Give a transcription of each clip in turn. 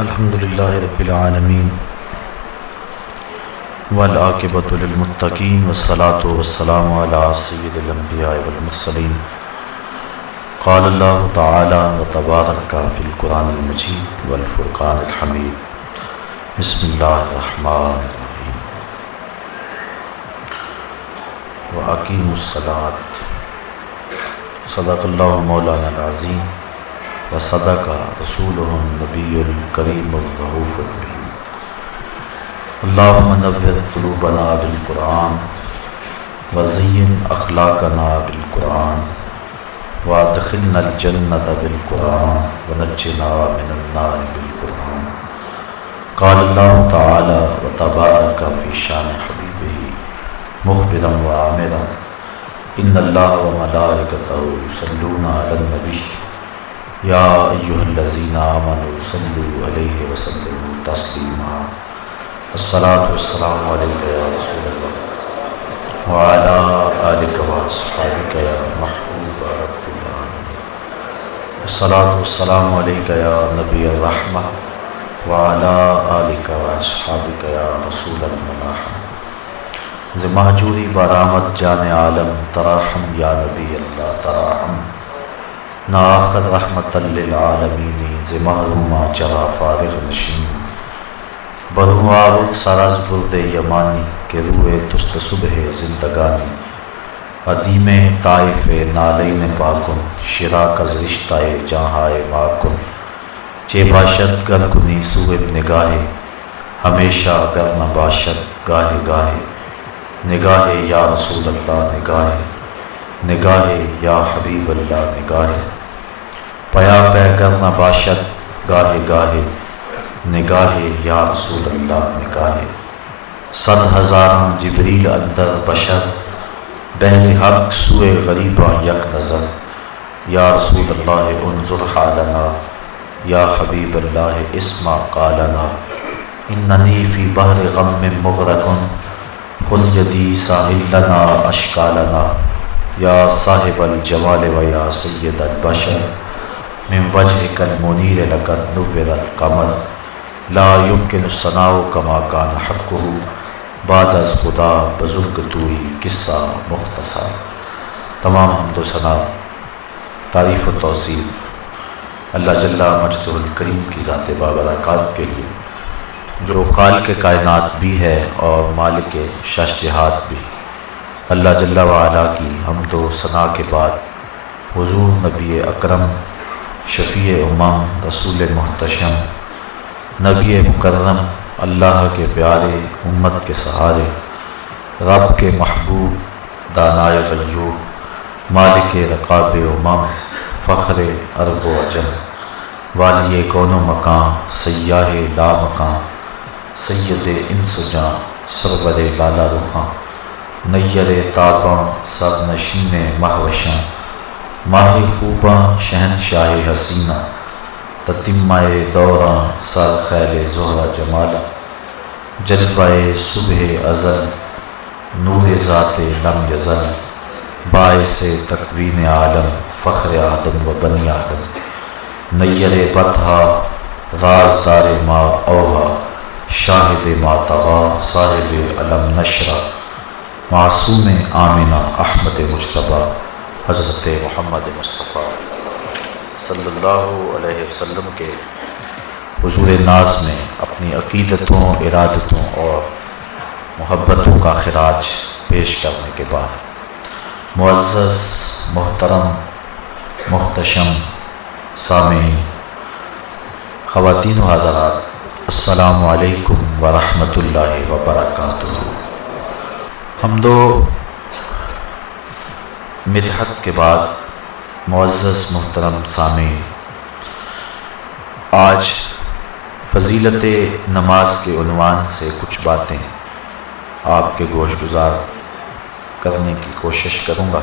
الحمدللہ رب العالمین والعاقبۃ للمتقین والصلاة والسلام علی سید الانبیاء والمرسلین قال اللہ تعالی وتبارک فی القرآن المجید والفرقان الحمید بسم اللہ الرحمن الرحیم وأقیموا الصلاۃ صدق اللہ مولانا العظیم وصدق رسولہ النبی الکریم الرؤوف الرحیم اللہم نور قلوبنا بالقرآن وزین اخلاقنا بالقرآن وادخلنا الجنۃ بالقرآن ونجنا من النار بالقرآن قال اللہ تعالی وتبارک فی شان حبیبہ مخبرا وعامرا ان اللہ وملائکتہ یصلون علی النبی یا ایھا الذین آمنوا صلوا علیہ وسلموا تسلیما الصلاۃ والسلام علیک یا رسول اللہ وعلی آلک واصحابک یا محبوب رب العالمین الصلاۃ والسلام علیک یا نبی الرحمہ وعلی آلک واصحابک یا رسول الملاحمہ ز مہجوری برآمد جان عالم تراحم یا نبی اللہ تراحم نا آخر رحمت للعالمین ز محرومہ چرا فارغ نشین برہوار سرز برد یمانی کہ روح تست صبح زندگانی عدیم طائف نالین پاکن شراک از رشتہ جہائے ماکن چے باشد گر کنی سوئب نگاہ ہمیشہ گر نہ باشد گاہے گاہے نگاہ یا رسول اللہ نگاہ یا حبیب اللہ نگاہ پیا پہ گر نہ باشد گاہے گاہے نگاہ یا رسول اللہ نگاہ صد ہزاراں جبریل اندر بشر بہر حق سوئے غریباں یک نظر یا رسول اللہ انظر حالنا یا حبیب اللہ اسمع قالنا اننی فی بحر غم مغرقن خذ یدی ساحل لنا اشکالنا یا صاحب الجمال و یا سید البشر من وجهک المنیر لقد نور القمر لا يمكن الثناء كما كان حقه بعد از خدا بزرگ توئی قصہ مختصر تمام حمد و ثنا تعریف و توصیف اللہ جل مجدہ الکریم کی ذات بابرکات کے لیے جو خالق کائنات بھی ہے اور مالک شش جہات بھی۔ اللہ جل وعلا کی حمد و ثنا کے بعد حضور نبی اکرم شفیع امم رسول محتشم نبی مکرم اللہ کے پیارے امت کے سہارے رب کے محبوب دانائے غیوب مالک رقاب امم فخر عرب و عجم والی کون و مکان سیاہ لا مکان سید انس و جاں سرور لالا رخاں نیر تاباں سرنشین مہوشاں ماہی خوباں شہنشاہ حسینہ تتمہ دوراں سر خیل زہرہ جمالہ جلوہ صبح ازل نور ذات لم یزل باعث تکوین عالم فخر آدم و بنی آدم نیر بطحا رازدار ما اوہا شاہد ما طغا صاحب علم نشرہ معصوم آمنہ احمد مجتبیٰ حضرت محمد مصطفیٰ صلی اللہ علیہ وسلم کے حضور ناز میں اپنی عقیدتوں ارادتوں اور محبتوں کا خراج پیش کرنے کے بعد معزز محترم محتشم سامعین خواتین و حضرات السلام علیکم ورحمۃ اللہ وبرکاتہ۔ حمد و مدحت کے بعد معزز محترم سامعین، آج فضیلت نماز کے عنوان سے کچھ باتیں آپ کے گوش گزار کرنے کی کوشش کروں گا۔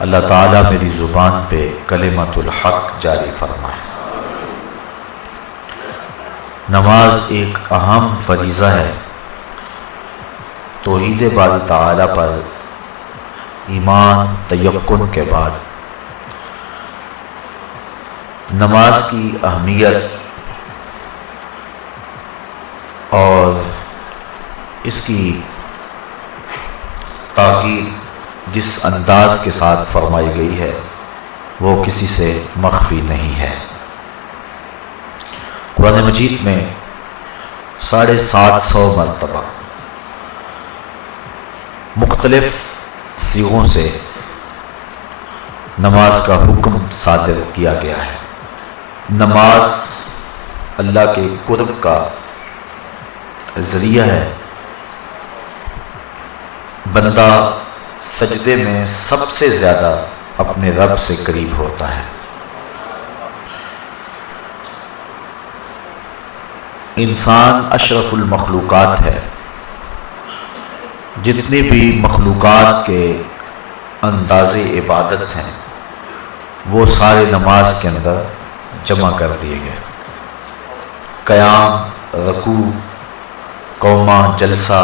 اللہ تعالیٰ میری زبان پہ کلمۃ الحق جاری فرمائے۔ نماز ایک اہم فریضہ ہے۔ توحید باری تعالیٰ پر ایمان تیقن کے بعد نماز کی اہمیت اور اس کی تاکید جس انداز کے ساتھ فرمائی گئی ہے وہ کسی سے مخفی نہیں ہے۔ قرآن مجید میں 750 مرتبہ مختلف صیغوں سے نماز کا حکم صادر کیا گیا ہے۔ نماز اللہ کے قرب کا ذریعہ ہے۔ بندہ سجدے میں سب سے زیادہ اپنے رب سے قریب ہوتا ہے۔ انسان اشرف المخلوقات ہے۔ جتنی بھی مخلوقات کے انداز عبادت ہیں وہ سارے نماز کے اندر جمع کر دیے گئے۔ قیام، رکوع، قومہ، جلسہ،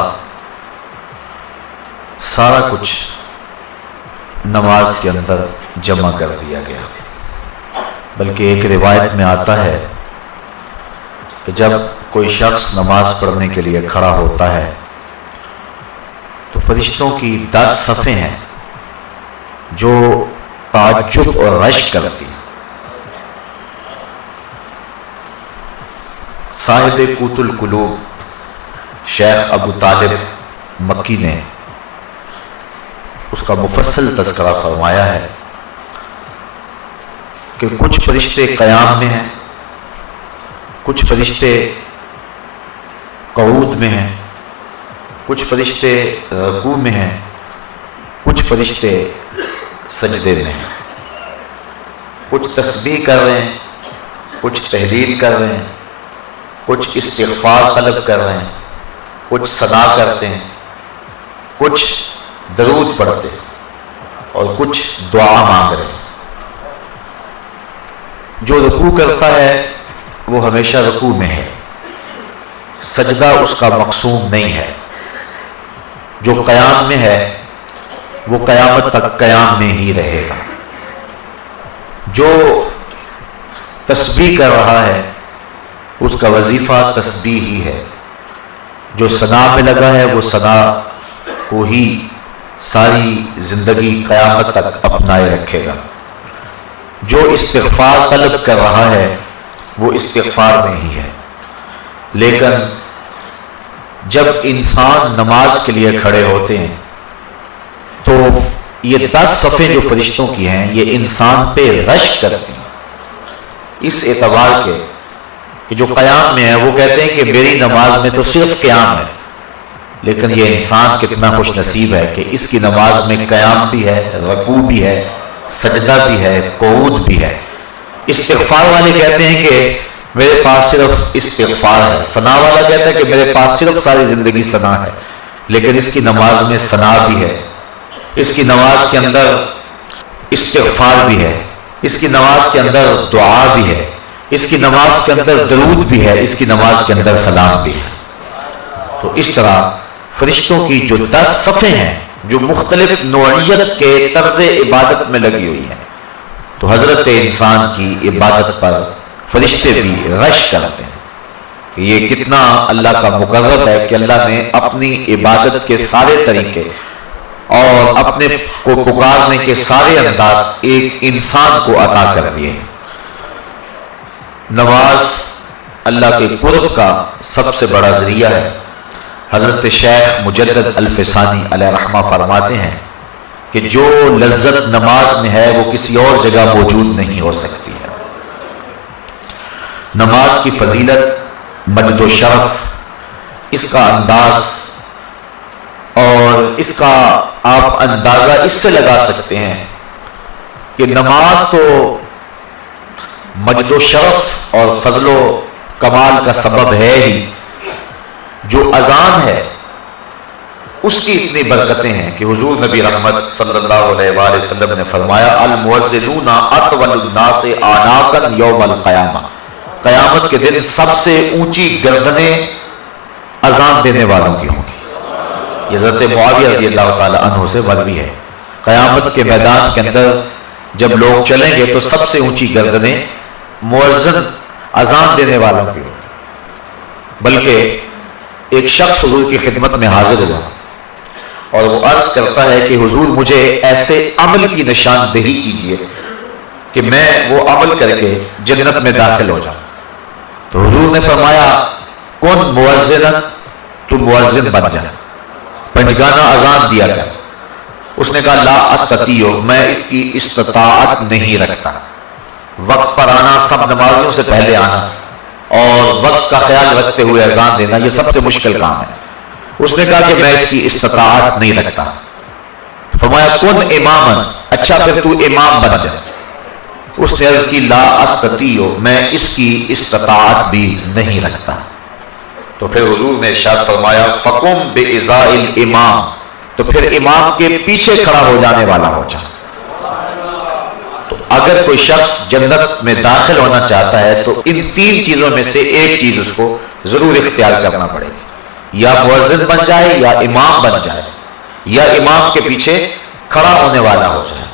سارا کچھ نماز کے اندر جمع کر دیا گیا۔ بلکہ ایک روایت میں آتا ہے کہ جب کوئی شخص نماز پڑھنے کے لیے کھڑا ہوتا ہے تو فرشتوں کی 10 صفیں ہیں جو تعجب اور رشک کرتی ہیں۔ صاحب قوت القلوب شیخ ابو طالب مکی نے اس کا مفصل تذکرہ فرمایا ہے کہ کچھ فرشتے قیام میں ہیں، کچھ فرشتے قعود میں ہیں، کچھ فرشتے رکوع میں ہیں، کچھ فرشتے سجدے میں ہیں۔ کچھ تسبیح کر رہے ہیں، کچھ تحلیل کر رہے ہیں، کچھ استغفار طلب کر رہے ہیں، کچھ ثنا کرتے ہیں، کچھ درود پڑھتے اور کچھ دعا مانگ رہے ہیں۔ جو رکوع کرتا ہے وہ ہمیشہ رکوع میں ہے، سجدہ اس کا مقصود نہیں ہے۔ جو قیام میں ہے وہ قیامت تک قیام میں ہی رہے گا۔ جو تسبیح کر رہا ہے اس کا وظیفہ تسبیح ہی ہے۔ جو ثنا میں لگا ہے وہ ثنا کو ہی ساری زندگی قیامت تک اپنائے رکھے گا۔ جو استغفار طلب کر رہا ہے وہ استغفار میں ہی ہے۔ لیکن جب انسان نماز کے لیے کھڑے ہوتے ہیں تو یہ 10 صفیں جو فرشتوں کی ہیں یہ انسان پہ رشک کرتی ہیں، اس اعتبار کے کہ جو قیام میں ہے وہ کہتے ہیں کہ میری نماز میں تو صرف قیام ہے، لیکن یہ انسان کتنا خوش نصیب ہے کہ اس کی نماز میں قیام بھی ہے، رکوع بھی ہے، سجدہ بھی ہے، قعود بھی ہے۔ استغفار والے کہتے ہیں کہ میرے پاس صرف استغفار ہے، ثنا والا کہتا ہے کہ میرے پاس صرف ساری زندگی ثنا ہے، لیکن اس کی نماز میں ثنا بھی ہے، اس کی نماز کے اندر استغفار بھی ہے، اس کی نماز کے اندر دعا بھی ہے، اس کی نماز کے اندر درود بھی ہے، اس کی نماز کے اندر سلام بھی ہے۔ تو اس طرح فرشتوں کی جو 10 صفیں ہیں جو مختلف نوعیت کے طرز عبادت میں لگی ہوئی ہیں، تو حضرت انسان کی عبادت پر فرشتے بھی رشک کرتے ہیں کہ یہ کتنا اللہ کا مقرب ہے کہ اللہ نے اپنی عبادت کے سارے طریقے اور اپنے کو پکارنے کے سارے انداز ایک انسان کو عطا کر دیے۔ نماز اللہ کے قرب کا سب سے بڑا ذریعہ ہے۔ حضرت شیخ مجدد الفسانی علیہ رحمہ فرماتے ہیں کہ جو لذت نماز میں ہے وہ کسی اور جگہ موجود نہیں ہو سکتی ہے۔ نماز کی فضیلت، مجد و شرف، اس کا انداز اور اس کا آپ اندازہ اس سے لگا سکتے ہیں کہ نماز تو مجد و شرف اور فضل و کمال کا سبب ہے ہی، جو اذان ہے اس کی اتنی برکتیں ہیں کہ حضور نبی رحمت صلی اللہ علیہ وآلہ وسلم نے فرمایا المؤذنون اطول الناس اعناقا یوم القیامہ، قیامت کے دن سب سے اونچی گردنیں اذان دینے والوں کی ہوں گی۔ یہ حضرت معاویہ رضی اللہ تعالی عنہ سے مروی ہے۔ قیامت کے میدان کے اندر جب لوگ چلیں گے تو سب سے اونچی گردنیں مؤذن اذان دینے والوں کی ہوں گی، بلکہ ایک شخص حضور کی خدمت میں حاضر ہوا اور وہ عرض کرتا ہے کہ حضور مجھے ایسے عمل کی نشاندہی کیجیے کہ میں وہ عمل کر کے جنت میں داخل ہو جاؤں۔ تو حضور نے فرمایا کون مؤذنا، تو مؤذن بن جا، پنجگانہ اذان دیا کر۔ اس نے کہا لا استطیع، میں اس کی استطاعت نہیں رکھتا، وقت پر آنا، سب نمازوں سے پہلے آنا اور وقت کا خیال رکھتے ہوئے اذان دینا، یہ سب سے مشکل کام ہے۔ اس نے کہا کہ میں اس کی استطاعت نہیں رکھتا۔ فرمایا کن اماما، اچھا پھر تو امام بن جا۔ اس نے عرض کی لا استطیع، میں اس کی استطاعت بھی نہیں رکھتا۔ تو پھر حضور نے ارشاد فرمایا فقم بإزاء الامام، تو پھر امام کے پیچھے کھڑا ہو جانے والا ہو جا۔ تو اگر کوئی شخص جنت میں داخل ہونا چاہتا ہے تو ان تین چیزوں میں سے ایک چیز اس کو ضرور اختیار کرنا پڑے گی، یا مؤذن بن جائے، یا امام بن جائے، یا امام کے پیچھے کھڑا ہونے والا ہو جائے۔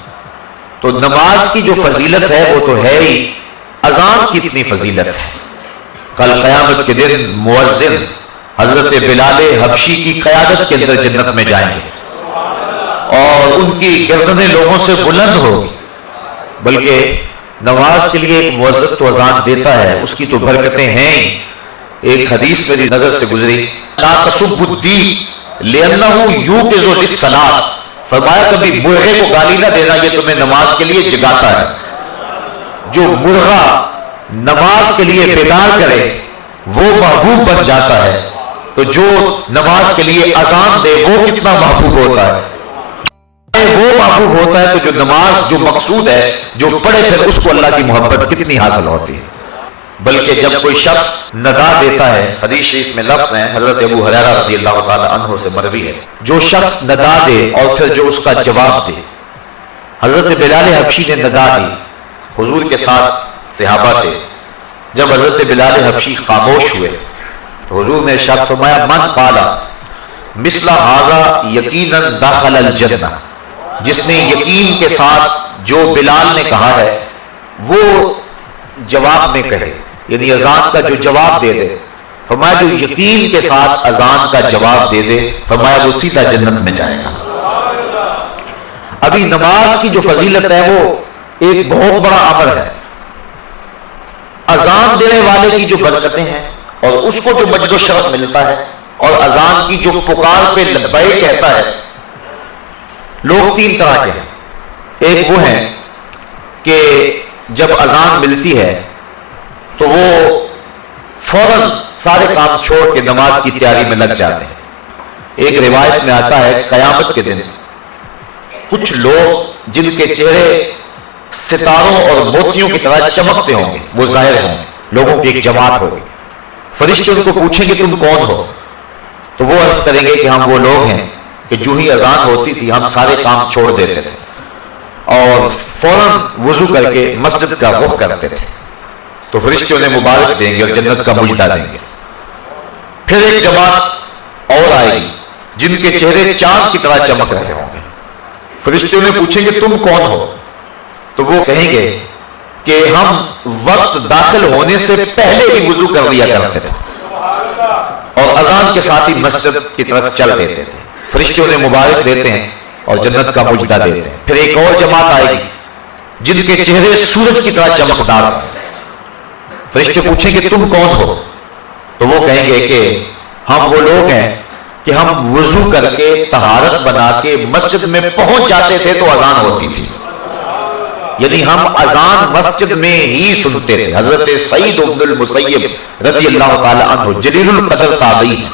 تو نماز کی جو فضیلت ہے وہ تو ہے ہی، اذان کی اتنی فضیلت ہے۔ کل قیامت کے دن مؤذن حضرت بلال حبشی کی قیادت کے اندر جنت میں جائیں گے اور ان کی گردنیں لوگوں سے بلند ہوگی، بلکہ نماز کے لیے ایک مؤذن تو اذان دیتا ہے، اس کی تو برکتیں ہیں ہی۔ ایک حدیث میری نظر سے گزری، لا تسبوا الدین لأنہ یوقظ للصلاۃ، فرمایا کبھی مرغے کو گالی نہ دینا، یہ تمہیں نماز کے لیے جگاتا ہے۔ جو مرغا نماز کے لیے بیدار کرے وہ محبوب بن جاتا ہے، تو جو نماز کے لیے اذان دے وہ کتنا محبوب ہوتا ہے۔ وہ محبوب ہوتا ہے تو جو نماز جو مقصود ہے، جو پڑھے پھر اس کو اللہ کی محبت کتنی حاصل ہوتی ہے۔ بلکہ جب کوئی شخص ندا دیتا ہے، حدیث شریف میں لفظ ہیں، حضرت ابو ہریرہ رضی اللہ تعالی عنہ سے مروی ہے، جو شخص ندا دے اور پھر جو اس کا جواب دے۔ حضرت بلال حبشی نے ندا دی، حضور کے ساتھ صحابہ تھے، جب حضرت بلال حبشی خاموش ہوئے تو حضور نے ارشاد فرمایا من قال مثل ھذا یقینا دخل الجنہ، جس نے یقین کے ساتھ جو بلال نے کہا ہے وہ جواب میں کہے، یعنی اذان کا جو جواب دے دے، فرمایا جو یقین کے ساتھ اذان کا جواب دے دے، فرمایا وہ سیدھا جنت میں جائے گا۔ ابھی نماز کی جو فضیلت ہے وہ ایک بہت بڑا امر ہے، اذان دینے والے کی جو برکتیں ہیں اور اس کو جو مجد و شرف ملتا ہے، اور اذان کی جو پکار پہ لبیک کہتا ہے۔ لوگ تین طرح کے ہیں، ایک وہ ہیں کہ جب اذان ملتی ہے تو وہ فوراً سارے کام چھوڑ کے نماز کی تیاری میں لگ جاتے ہیں۔ ایک روایت میں آتا ہے قیامت کے دن کچھ لوگ جن کے چہرے ستاروں اور موتیوں کی طرح چمکتے ہوں گے، وہ ظاہر ہوں گے، لوگوں کی ایک جماعت ہوگی۔ فرشتے ان کو پوچھیں گے تم کون ہو؟ تو وہ عرض کریں گے کہ ہم وہ لوگ ہیں کہ جو ہی اذان ہوتی تھی ہم سارے کام چھوڑ دیتے تھے اور فوراً وضو کر کے مسجد کا رخ کرتے تھے۔ تو فرشتے انہیں مبارک دیں گے اور جنت کا مجدہ دیں گے۔ پھر ایک جماعت اور آئے گی جن کے چہرے چاند کی طرح چمک رہے ہوں گے۔ فرشتے انہیں پوچھیں گے تم کون ہو؟ تو وہ کہیں گے کہ ہم وقت داخل ہونے سے پہلے ہی وضو کر لیا کرتے تھے اور اذان کے ساتھ ہی مسجد کی طرف چل دیتے تھے۔ فرشتے انہیں مبارک دیتے ہیں اور جنت کا مجدہ دیتے ہیں۔ پھر ایک اور جماعت آئے گی جن کے چہرے سورج کی طرح چمکدار ہیں۔ فرشتے پوچھیں کہ تم کون ہو؟ تو وہ کہیں گے کہ ہم وہ لوگ ہیں کہ ہم وضو کر کے طہارت بنا کے مسجد میں پہنچ جاتے تھے تو اذان ہوتی تھی، یعنی ہم اذان مسجد میں ہی سنتے تھے۔ حضرت سعید بن المسیب رضی اللہ تعالی عنہ جلیل القدر تابعی ہیں،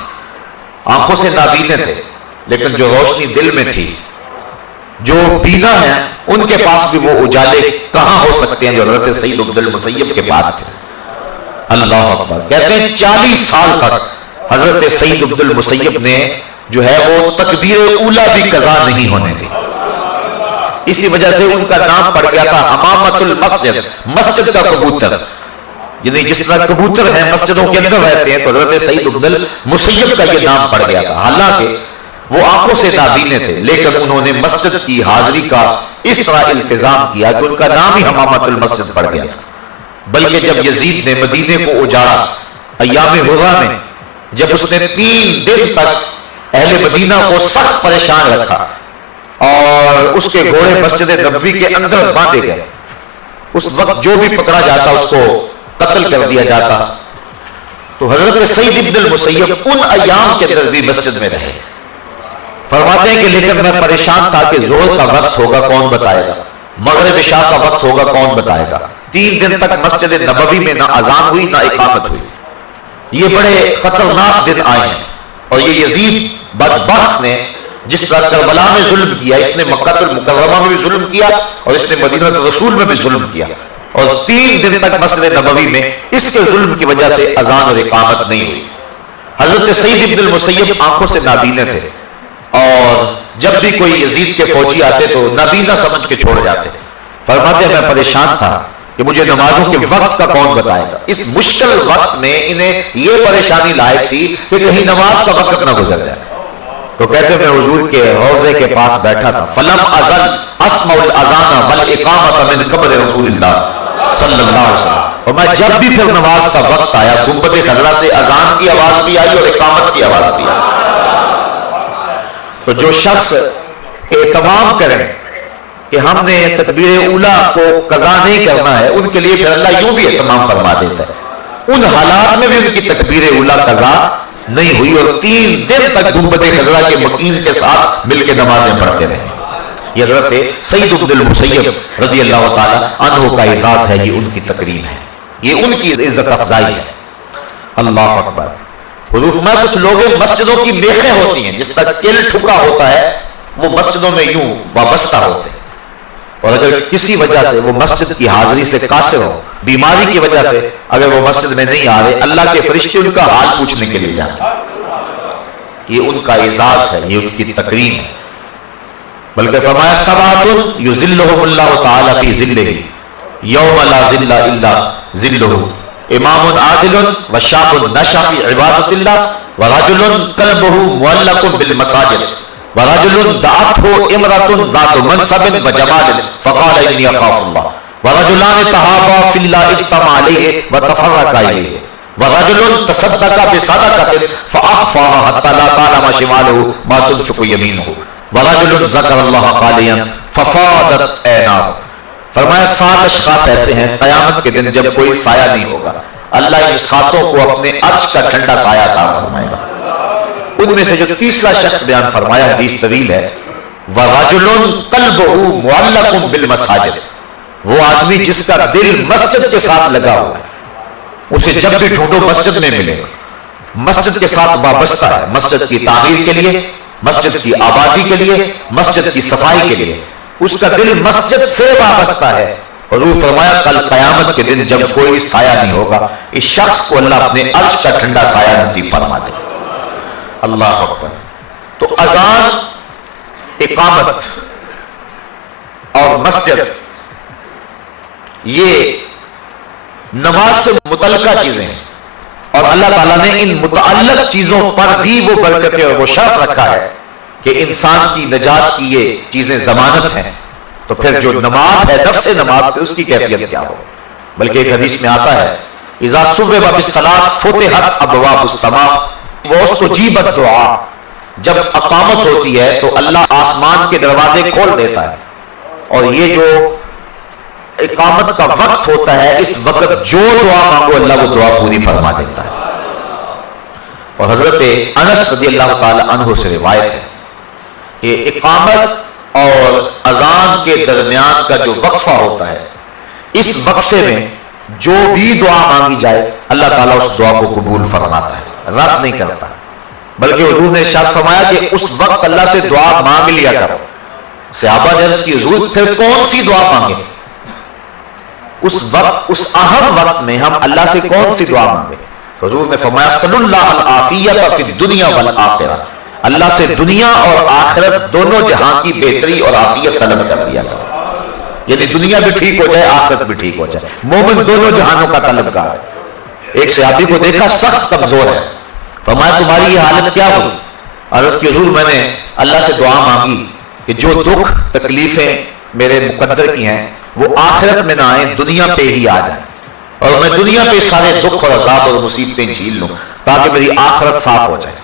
آنکھوں سے نابینے تھے لیکن جو روشنی دل میں تھی، جو بینا ہیں ان کے پاس بھی وہ اجالے کہاں ہو سکتے ہیں جو حضرت سعید بن المسیب کے پاس تھے۔ اللہ اکبر، کہتے ہیں 40 سال تک حضرت سعید بن المسیب نے جو ہے وہ تکبیر اولیٰ بھی قضا نہیں ہونے دی۔ اسی وجہ سے ان کا نام پڑ گیا تھا حمامۃ المسجد، مسجد کا کبوتر، یعنی جس طرح کبوتر ہیں مسجدوں کے اندر رہتے ہیں تو حضرت سعید بن المسیب کا یہ نام پڑ گیا تھا۔ حالانکہ وہ آنکھوں سے نابینے تھے لیکن انہوں نے مسجد کی حاضری کا اس طرح التزام کیا کہ ان کا نام ہی حمامۃ المسجد پڑ گیا تھا۔ بلکہ جب یزید نے مدینے کو اجاڑا ایام حرہ میں جب اس نے 3 دن تک اہل مدینہ کو سخت پریشان رکھا اور اس کے گھوڑے مسجد نبوی کے اندر باندھے گئے، اس وقت جو بھی پکڑا جاتا اس کو قتل کر دیا جاتا، تو حضرت سعید ابن المسیب ان ایام کے اندر بھی مسجد میں رہے۔ فرماتے ہیں کہ لیکن میں پریشان تھا کہ ظہر کا وقت ہوگا کون بتائے گا، مغرب عشاء کا وقت ہوگا کون بتائے گا۔ 3 دن تک مسجد نبوی میں نہ اذان ہوئی نہ اقامت ہوئی۔ یہ بڑے خطرناک دن آئے ہیں، اور یہ یزید بدبخت نے جس طرح کربلا میں ظلم کیا، اس نے مکہ المکرمہ میں بھی ظلم کیا اور اس نے مدینہ رسول میں بھی ظلم کیا، اور 3 دن تک مسجد نبوی میں اس کے ظلم کی وجہ سے اذان اور اقامت نہیں ہوئی۔ حضرت سعید ابن المسیب آنکھوں سے نابینے تھے، اور جب بھی کوئی یزید کے فوجی آتے تو نابینا سمجھ کے چھوڑ جاتے۔ فرماتے ہیں میں پریشان تھا کہ مجھے نمازوں کے وقت کا کون بتائے گا۔ اس مشکل وقت میں انہیں یہ پریشانی لاحق تھی کہ کہیں نماز کا وقت نہ گزر جائے، تو کہتے میں حضور کے روضے کے پاس بیٹھا تھا، فلم ازل اسمع الاذان والاقامۃ من قبل رسول اللہ صلی اللہ علیہ وسلم، اور میں جب بھی پھر نماز کا وقت آیا گنبد خضرا سے اذان کی آواز بھی آئی اور اقامت کی آواز بھی آئی۔ تو جو شخص اہتمام کریں کہ ہم نے تکبیر اولیٰ کو قضا نہیں کرنا ہے، ان کے لیے پھر اللہ یوں بھی اہتمام فرما دیتا ہے۔ ان حالات میں بھی ان کی تکبیر اولیٰ قضا نہیں ہوئی، اور 3 دن تک گنبد خضرا کے مکین کے ساتھ مل کے نمازیں پڑھتے رہے۔ یہ حضرت سعید بن المسیب رضی اللہ تعالی عنہ کا اعزاز ہے، یہ ان کی تکریم ہے، یہ ان کی عزت افزائی ہے۔ اللہ اکبر۔ حضور فرمایا کچھ لوگ مسجدوں کی میخیں ہوتی ہیں، جس طرح کل ٹھکا ہوتا ہے وہ مسجدوں میں یوں وابستہ ہوتے ہیں، اور اگر کسی وجہ سے وہ مسجد کی حاضری سے قاصر ہو، بیماری کی وجہ سے اگر وہ مسجد میں نہیں آ رہے، اللہ کے فرشتے ان کا حال پوچھنے کے لیے جاتے ہیں۔ یہ ان کا اعزاز ہے، یہ ان کی تکریم ہے۔ بلکہ فرمایا سبعۃ یظلھم اللہ تعالی فی ظلہ یوم لا ظل الا ظلہ، امام عادل وشاب نشأ فی عبادۃ اللہ ورجل قلبہ معلق بالمساجد ورجل دعته امرأة ذات منصب وجمال فقال انی اخاف اللہ ورجلان تحابا فی اللہ اجتمع علیہ وتفرقا علیہ ورجل تصدق بصدقة فأخفاها حتى لا تعلم شماله ما تنفق يمينه ورجل ذکر اللہ خالیا ففاضت عیناہ۔ فرمایا 7 اشخاص ایسے ہیں قیامت کے دن جب کوئی سایہ نہیں ہوگا، اللہ ان 7 کو اپنے عرش کا ٹھنڈا سایہ عطا فرمائے گا۔ ان میں سے جو تیسرا شخص بیان فرمایا، حدیث طویل ہے، وَرَجُلٌ قَلْبُهُ مُعَلَّقٌ بِالْمَسَاجِدِ، وہ آدمی جس کا دل مسجد کے ساتھ لگا ہوا ہے، اسے جب بھی ڈھونڈو مسجد میں ملے گا، مسجد کے ساتھ وابستہ ہے، مسجد کی تعمیر کے لیے، مسجد کی آبادی کے لیے، مسجد کی صفائی کے لیے، اس کا دل مسجد سے وابستہ ہے۔ حضور فرمایا کل قیامت کے دن جب کوئی سایہ نہیں ہوگا، اس شخص کو اللہ اپنے عرش کا ٹھنڈا سایہ نصیب فرما دے۔ اللہ اکبر۔ تو اذان، اقامت اور مسجد یہ نماز سے متعلقہ چیزیں ہیں، اور اللہ تعالیٰ نے ان متعلق چیزوں پر بھی وہ برکتیں اور وہ شرف رکھا ہے کہ انسان کی نجات کی یہ چیزیں ضمانت ہیں، تو پھر جو نماز ہے، نفس نماز ہے، اس کی کیفیت کیا ہو۔ بلکہ ایک حدیث میں آتا ہے اذا صبح بالصلاۃ فتحت ابواب السماء واستجیبت دعا، جب اقامت ہوتی ہے تو اللہ آسمان کے دروازے کھول دیتا ہے، اور یہ جو اقامت کا وقت ہوتا ہے اس وقت جو دعا مانگو اللہ وہ دعا پوری فرما دیتا ہے۔ اور حضرت انس رضی اللہ تعالی عنہ سے روایت ہے کہ اقامت اور اذان کے درمیان کا جو وقفہ ہوتا ہے، اس وقفے میں جو بھی دعا مانگی جائے اللہ تعالیٰ اس دعا کو قبول فرماتا ہے، رد نہیں کرتا۔ بلکہ حضور نے ارشاد فرمایا کہ اس وقت اللہ سے دعا مانگ لیا کرو۔ صحابہ نے عرض کی حضور پھر کون سی دعا مانگے؟ اس وقت، اس اہم وقت میں ہم اللہ سے کون سی دعا مانگے؟ حضور نے فرمایا صلی اللہ العافیۃ فی الدنیا والآخرہ، اللہ سے دنیا اور آخرت دونوں جہاں کی بہتری اور عافیت طلب کر لیا کرو، یعنی دنیا بھی ٹھیک ہو جائے آخرت بھی ٹھیک ہو جائے۔ مومن دونوں جہانوں کا طلبگار ہے۔ ایک صحابی کو دیکھا سخت کمزور ہے، فرمایا تمہاری یہ حالت کیا ہوئی؟ عرض کی حضور میں نے اللہ سے دعا مانگی کہ جو دکھ تکلیفیں میرے مقدر کی ہیں وہ آخرت میں نہ آئیں، دنیا پہ ہی آ جائیں۔ اور میں دنیا پہ سارے دکھ اور عذاب اور مصیبتیں جھیل لوں تاکہ میری آخرت صاف ہو جائے۔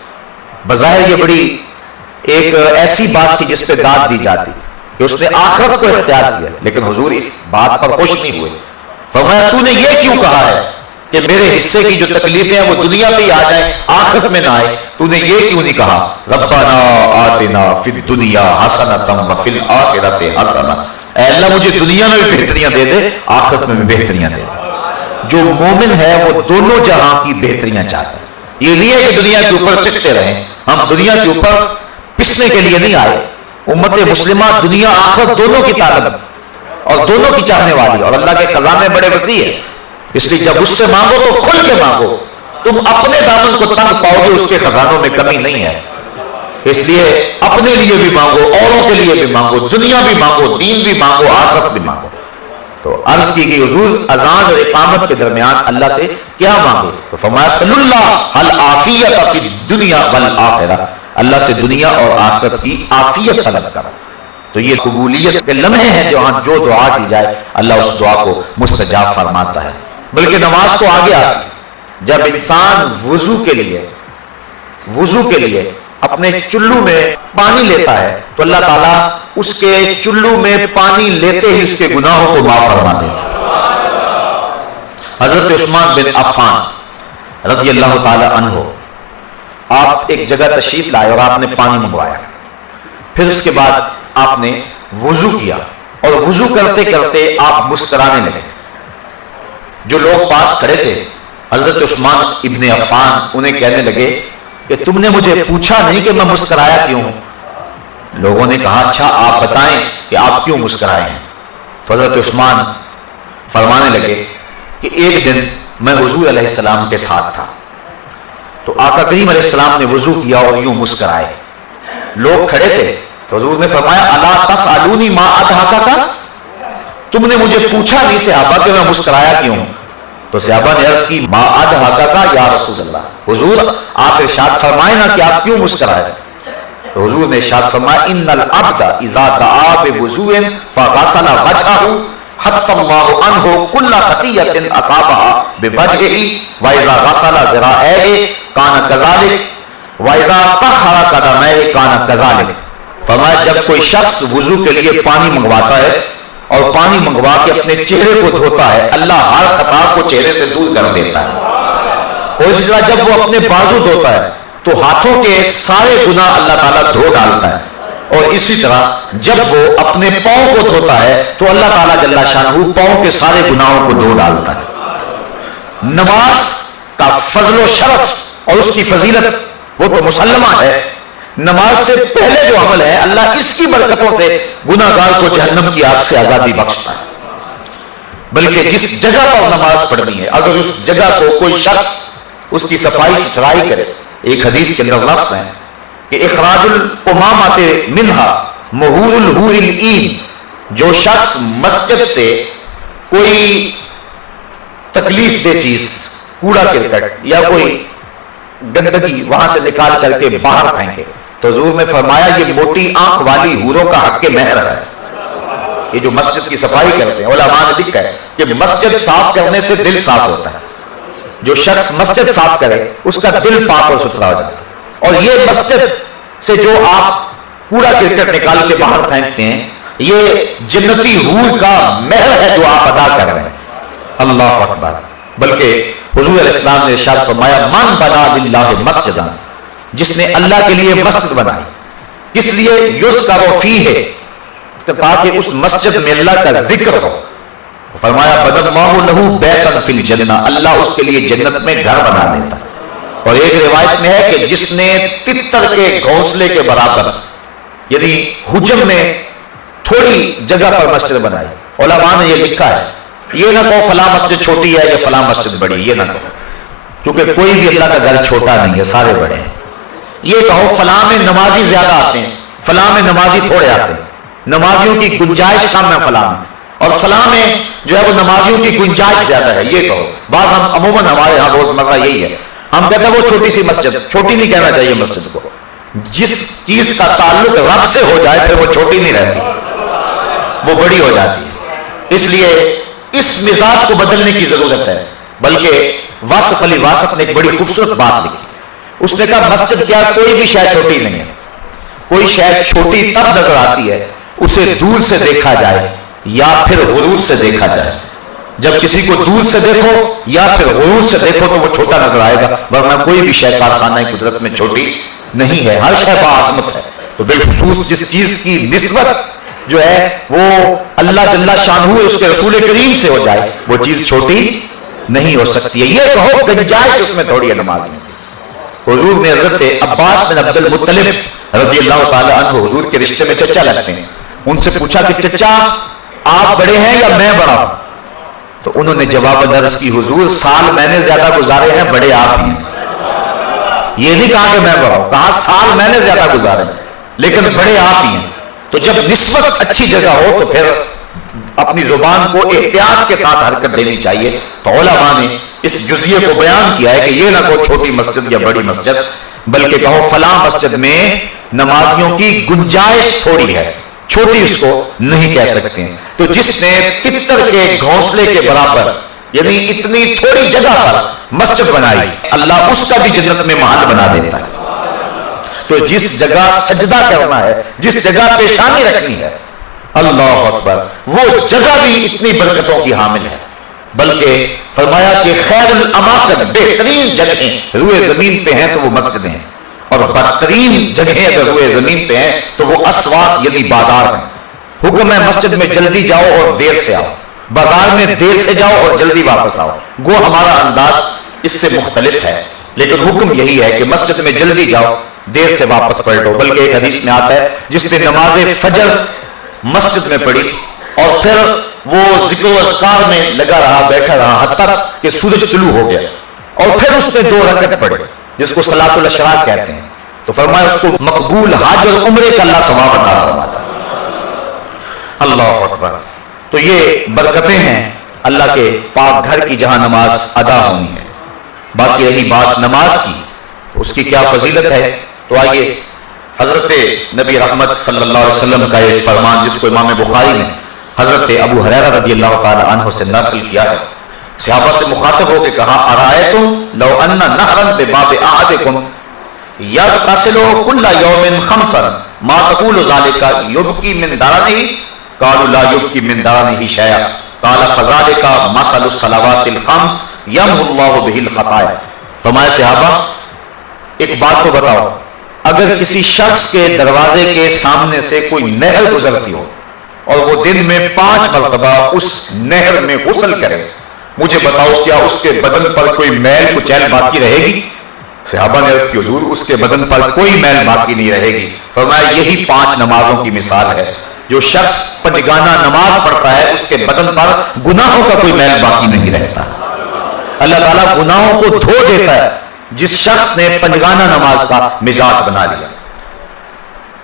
بظاہر یہ بڑی ایک ایسی بات تھی جس پہ داد دی جاتی کہ اس نے آخرت کو اختیار کیا، لیکن حضور اس بات پر خوش نہیں ہوئے۔ فرمایا تو نے یہ کیوں کہا ہے کہ میرے حصے کی جو تکلیفیں ہیں وہ دنیا پہ ہی آ جائیں، آخرت میں نہ آئے؟ تو نے یہ کیوں نہیں کہا ربنا آتنا فی الدنیا حسنۃ وفی الآخرۃ حسنہ، اے اللہ مجھے دنیا میں بھی بہتریاں دے دے، آخرت میں بھی بہتریاں دے دے۔ جو مومن ہے وہ دونوں جہاں کی بہتریاں چاہتا ہے۔ یہ لیے کہ دنیا کے اوپر پستے رہیں، ہم دنیا کے اوپر پسنے کے لیے نہیں آئے۔ امت مسلمہ دنیا آخرت دونوں کی طالب اور دونوں کی چاہنے والی، اور اللہ کے خزانے بڑے وسیع ہیں، اس لیے جب اس سے مانگو تو کھل کے مانگو، تم اپنے دامن کو تنگ پاؤ گے، اس کے خزانوں میں کمی نہیں ہے۔ اس لیے اپنے لیے بھی مانگو، اوروں کے لیے بھی مانگو، دنیا بھی مانگو، دین بھی مانگو، آخرت بھی مانگو۔ تو عرض کی کہ حضور اذان اور اقامت کے درمیان اللہ سے کیا مانگے؟ تو فرمایا صلی اللہ العافیۃ فی الدنیا والآخرہ، اللہ سے دنیا اور آخرت کی عافیت طلب کرو۔ تو یہ قبولیت کے لمحے ہیں جہاں جو دعا کی جائے اللہ اس دعا کو مستجاب فرماتا ہے۔ بلکہ نماز تو آگے آتی ہے، جب انسان وضو کے لیے اپنے چلو میں پانی لیتا ہے تو اللہ تعالیٰ اس کے چلو میں پانی لیتے ہی اس کے گناہوں کو معاف فرما دیتا ہے۔ حضرت عثمان بن عفان رضی اللہ تعالی عنہ، آپ ایک جگہ تشریف لائے اور آپ نے پانی منگوایا، پھر اس کے بعد آپ نے وضو کیا، اور وضو کرتے کرتے آپ مسکرانے لگے۔ جو لوگ پاس کھڑے تھے حضرت عثمان ابن عفان انہیں کہنے لگے کہ تم نے مجھے پوچھا نہیں کہ میں مسکرایا کیوں؟ لوگوں نے کہا اچھا آپ بتائیں کہ آپ کیوں مسکرائے ہیں؟ تو حضرت عثمان فرمانے لگے کہ ایک دن میں حضور علیہ السلام کے ساتھ تھا، تو آقا کریم علیہ السلام نے وضو کیا اور یوں مسکرائے، لوگ کھڑے تھے، تو حضور نے فرمایا الا تسألونی ما اضحکک، تم نے مجھے پوچھا نہیں صحابہ کہ میں مسکرایا کیوں؟ تو صحابہ نے عرض کی ما اضحکک یا رسول اللہ، حضور آپ ارشاد فرمائے نا کہ آپ کیوں مسکرائے؟ تو حضور نے ارشاد فرمایا ان العبد اذا دعا بوضوء فغسل وجهه حتى الله عنه كل خطيئة اصابها بوجهه واذا غسل ذراعيه كان كذلك واذا طهر قدميه كان كذلك۔ فرمایا جب کوئی شخص وضو کے لیے پانی منگواتا ہے اور پانی منگوا کے اپنے چہرے کو دھوتا ہے، اللہ ہر خطا کو چہرے سے دور کر دیتا ہے، اور اسی طرح جب وہ اپنے بازو دھوتا ہے تو ہاتھوں کے سارے گناہ اللہ تعالیٰ دھو ڈالتا ہے، اور اسی طرح جب وہ اپنے پاؤں کو دھوتا ہے تو اللہ تعالیٰ جل شانہ پاؤں کے سارے گناہوں کو دھو ڈالتا ہے۔ نماز کا فضل و شرف اور اس کی فضیلت وہ تو مسلمہ ہے، نماز سے پہلے جو عمل ہے اللہ اس کی برکتوں سے گناہگار کو جہنم کی آگ سے آزادی بخشتا ہے۔ بلکہ جس جگہ پر نماز پڑھنی ہے اگر اس جگہ کو کوئی شخص اس کی صفائی ستھرائی کرے، ایک حدیث کے اندر لفظ ہے کہ اخراج الامامۃ منہا مہور الحور العین، جو شخص مسجد سے کوئی تکلیف دہ چیز، کوڑا کرکٹ یا کوئی گندگی وہاں سے نکال کر کے باہر پھینکے، تو حضور نے فرمایا یہ موٹی آنکھ والی حوروں کا حق مہر ہے۔ یہ جو مسجد کی صفائی کرتے ہیں، علماء نے لکھا ہے کہ مسجد صاف کرنے سے دل صاف ہوتا ہے، جو شخص مسجد صاف کرے اس کا دل پاک اور ستھرا ہو جاتا ہے، اور یہ مسجد سے جو آپ کوڑا کرکٹ نکال کے باہر پھینکتے ہیں یہ جنتی حور کا مہر ہے جو آپ ادا کر رہے ہیں۔ اللہ اکبر۔ بلکہ حضور علیہ السلام نے ارشاد فرمایا من بنا للہ مسجدا، جس نے اللہ کے لیے مسجد بنائی، کس لیے یذکر فیہ، تاکہ اس مسجد میں اللہ کا ذکر ہو، فرمایا بنى اللہ لہ بیتا فی الجنہ، اللہ اس کے لیے جنت میں گھر بنا دیتا۔ اور ایک روایت میں ہے کہ جس نے تتر کے گھونسلے کے برابر یعنی حجم میں تھوڑی جگہ پر مسجد بنائی، علماء نے یہ لکھا ہے یہ نہ کہو فلاں مسجد چھوٹی ہے یا فلاں مسجد بڑی، یہ نہ کہو، کیونکہ کوئی بھی اللہ کا گھر چھوٹا نہیں ہے، سارے بڑے ہیں۔ یہ کہو فلاں میں نمازی زیادہ آتے ہیں، فلاں میں نمازی تھوڑے آتے ہیں، نمازیوں کی گنجائش کم ہے فلاں میں، اور فلاں میں جو ہے وہ نمازیوں کی گنجائش زیادہ ہے، یہ کہو۔ بعض ہم عموماً ہمارے ہاں روزمرہ یہی ہے، ہم کہتے ہیں وہ چھوٹی سی مسجد، چھوٹی نہیں کہنا چاہیے مسجد کو، جس چیز کا تعلق رب سے ہو جائے پھر وہ چھوٹی نہیں رہتی، وہ بڑی ہو جاتی ہے۔ اس لیے اس مزاج کو بدلنے کی ضرورت ہے. بلکہ واصف علی واسط نے ایک بڑی خوبصورت بات لکھی. اس نے کہا مسجد کیا کوئی بھی شے چھوٹی نہیں ہے. کوئی شے چھوٹی تب نظر آتی ہے اسے دور سے دیکھا جائے یا پھر غرور سے دیکھا جائے. جب کسی کو دور سے دیکھو یا پھر غرور سے دیکھو تو وہ چھوٹا نظر آئے گا، ورنہ کوئی بھی شے کارخانہ قدرت میں چھوٹی نہیں ہے. ہر شے باعظمت ہے. تو بالخصوص جس چیز کی نسبت جو ہے وہ اللہ جل شانہ اس کے رسول کریم سے ہو جائے وہ چیز چھوٹی نہیں ہو سکتی ہے. یہ کہو گنجائش اس میں تھوڑی ہے نماز میں. حضور نے حضرت عباس بن عبد المطلب رضی اللہ تعالی عنہ حضور کے رشتے میں چچا لگتے ہیں، ان سے پوچھا کہ چچا آپ بڑے ہیں یا میں بڑا ہوں؟ تو انہوں نے جواب عرض کی حضور سال میں نے زیادہ گزارے ہیں، بڑے آپ ہی ہیں. یہ نہیں کہا کہ میں بڑا ہوں، کہا سال میں نے زیادہ گزارے ہیں لیکن بڑے آپ ہی ہیں. تو جب نسبت اچھی جگہ ہو تو پھر اپنی زبان کو احتیاط کے ساتھ حرکت دینی چاہیے. تو علماء نے اس جزیے کو بیان کیا ہے کہ یہ نہ کہو چھوٹی مسجد یا بڑی مسجد، بلکہ کہو فلاں مسجد میں نمازیوں کی گنجائش تھوڑی ہے، چھوٹی اس کو نہیں کہہ سکتے ہیں. تو جس نے تتر کے گھونسلے کے برابر یعنی اتنی تھوڑی جگہ پر مسجد بنائی اللہ اس کا بھی جنت میں محل بنا دیتا ہے. تو جس جگہ سجدہ کرنا ہے، جس جگہ پیشانی رکھنی ہے، اللہ اکبر، وہ جگہ بھی اتنی برکتوں کی حامل ہے. بلکہ فرمایا کہ خیر الاماکن، بہترین جگہیں روئے زمین پہ ہیں تو وہ مسجدیں ہیں، اور بدترین جگہیں اگر روئے زمین پہ ہیں تو وہ اسواق یعنی بازار ہیں. حکم ہے مسجد میں جلدی جاؤ اور دیر سے آؤ، بازار میں دیر سے جاؤ اور جلدی واپس آؤ. گو ہمارا انداز اس سے مختلف ہے، لیکن حکم یہی ہے کہ مسجد میں جلدی جاؤ، دیر سے واپس پلٹو. بلکہ ایک حدیث میں آتا ہے جس نے نماز فجر مسجد میں پڑھی اور پھر وہ ذکر و اذکار میں لگا رہا، بیٹھا رہا حتیٰ کہ سورج طلوع ہو گیا، اور پھر اس نے 2 رکعت پڑھے جس کو صلاۃ الاشراق کہتے ہیں، تو فرمایا اس کو مقبول حج اور عمرے کا اللہ ثواب عطا فرماتا. اللہ اکبر. تو یہ برکتیں ہیں اللہ کے پاک گھر کی جہاں نماز ادا ہونی ہے. باقی رہی بات نماز کی، اس کی کیا فضیلت ہے، تو آئیے حضرت نبی رحمت صلی اللہ علیہ وسلم کا ایک فرمان جس کو امام بخاری نے حضرت ابو ہریرہ رضی اللہ تعالی عنہ سے نقل کیا ہے. صحابہ سے مخاطب ہو کے کہا ارائیتم لو ان نہرا بباب احدکم یغتسل کل یوم خمسا ما تقول ذلك یبکی من درنہ قالوا لا یبکی من درنہ شیئا قال فذلك مثل الصلوات الخمس یمحو اللہ بہ الخطایا. فرمایا صحابہ ایک بات کو بتاؤ، اگر کسی شخص کے دروازے کے سامنے سے کوئی نہر گزرتی ہو اور وہ دن میں 5 مرتبہ اس نہر میں غسل کرے، مجھے بتاؤ کیا اس کے بدن پر کوئی میل کچیل باقی رہے گی؟ صحابہ نے عرض کی حضور اس کے بدن پر کوئی میل باقی نہیں رہے گی. فرمایا یہی 5 نمازوں کی مثال ہے. جو شخص پنجگانہ نماز پڑھتا ہے اس کے بدن پر گناہوں کا کوئی میل باقی نہیں رہتا. اللہ تعالیٰ گناہوں کو دھو دیتا ہے جس شخص نے پنجگانہ نماز کا مزاج بنا لیا.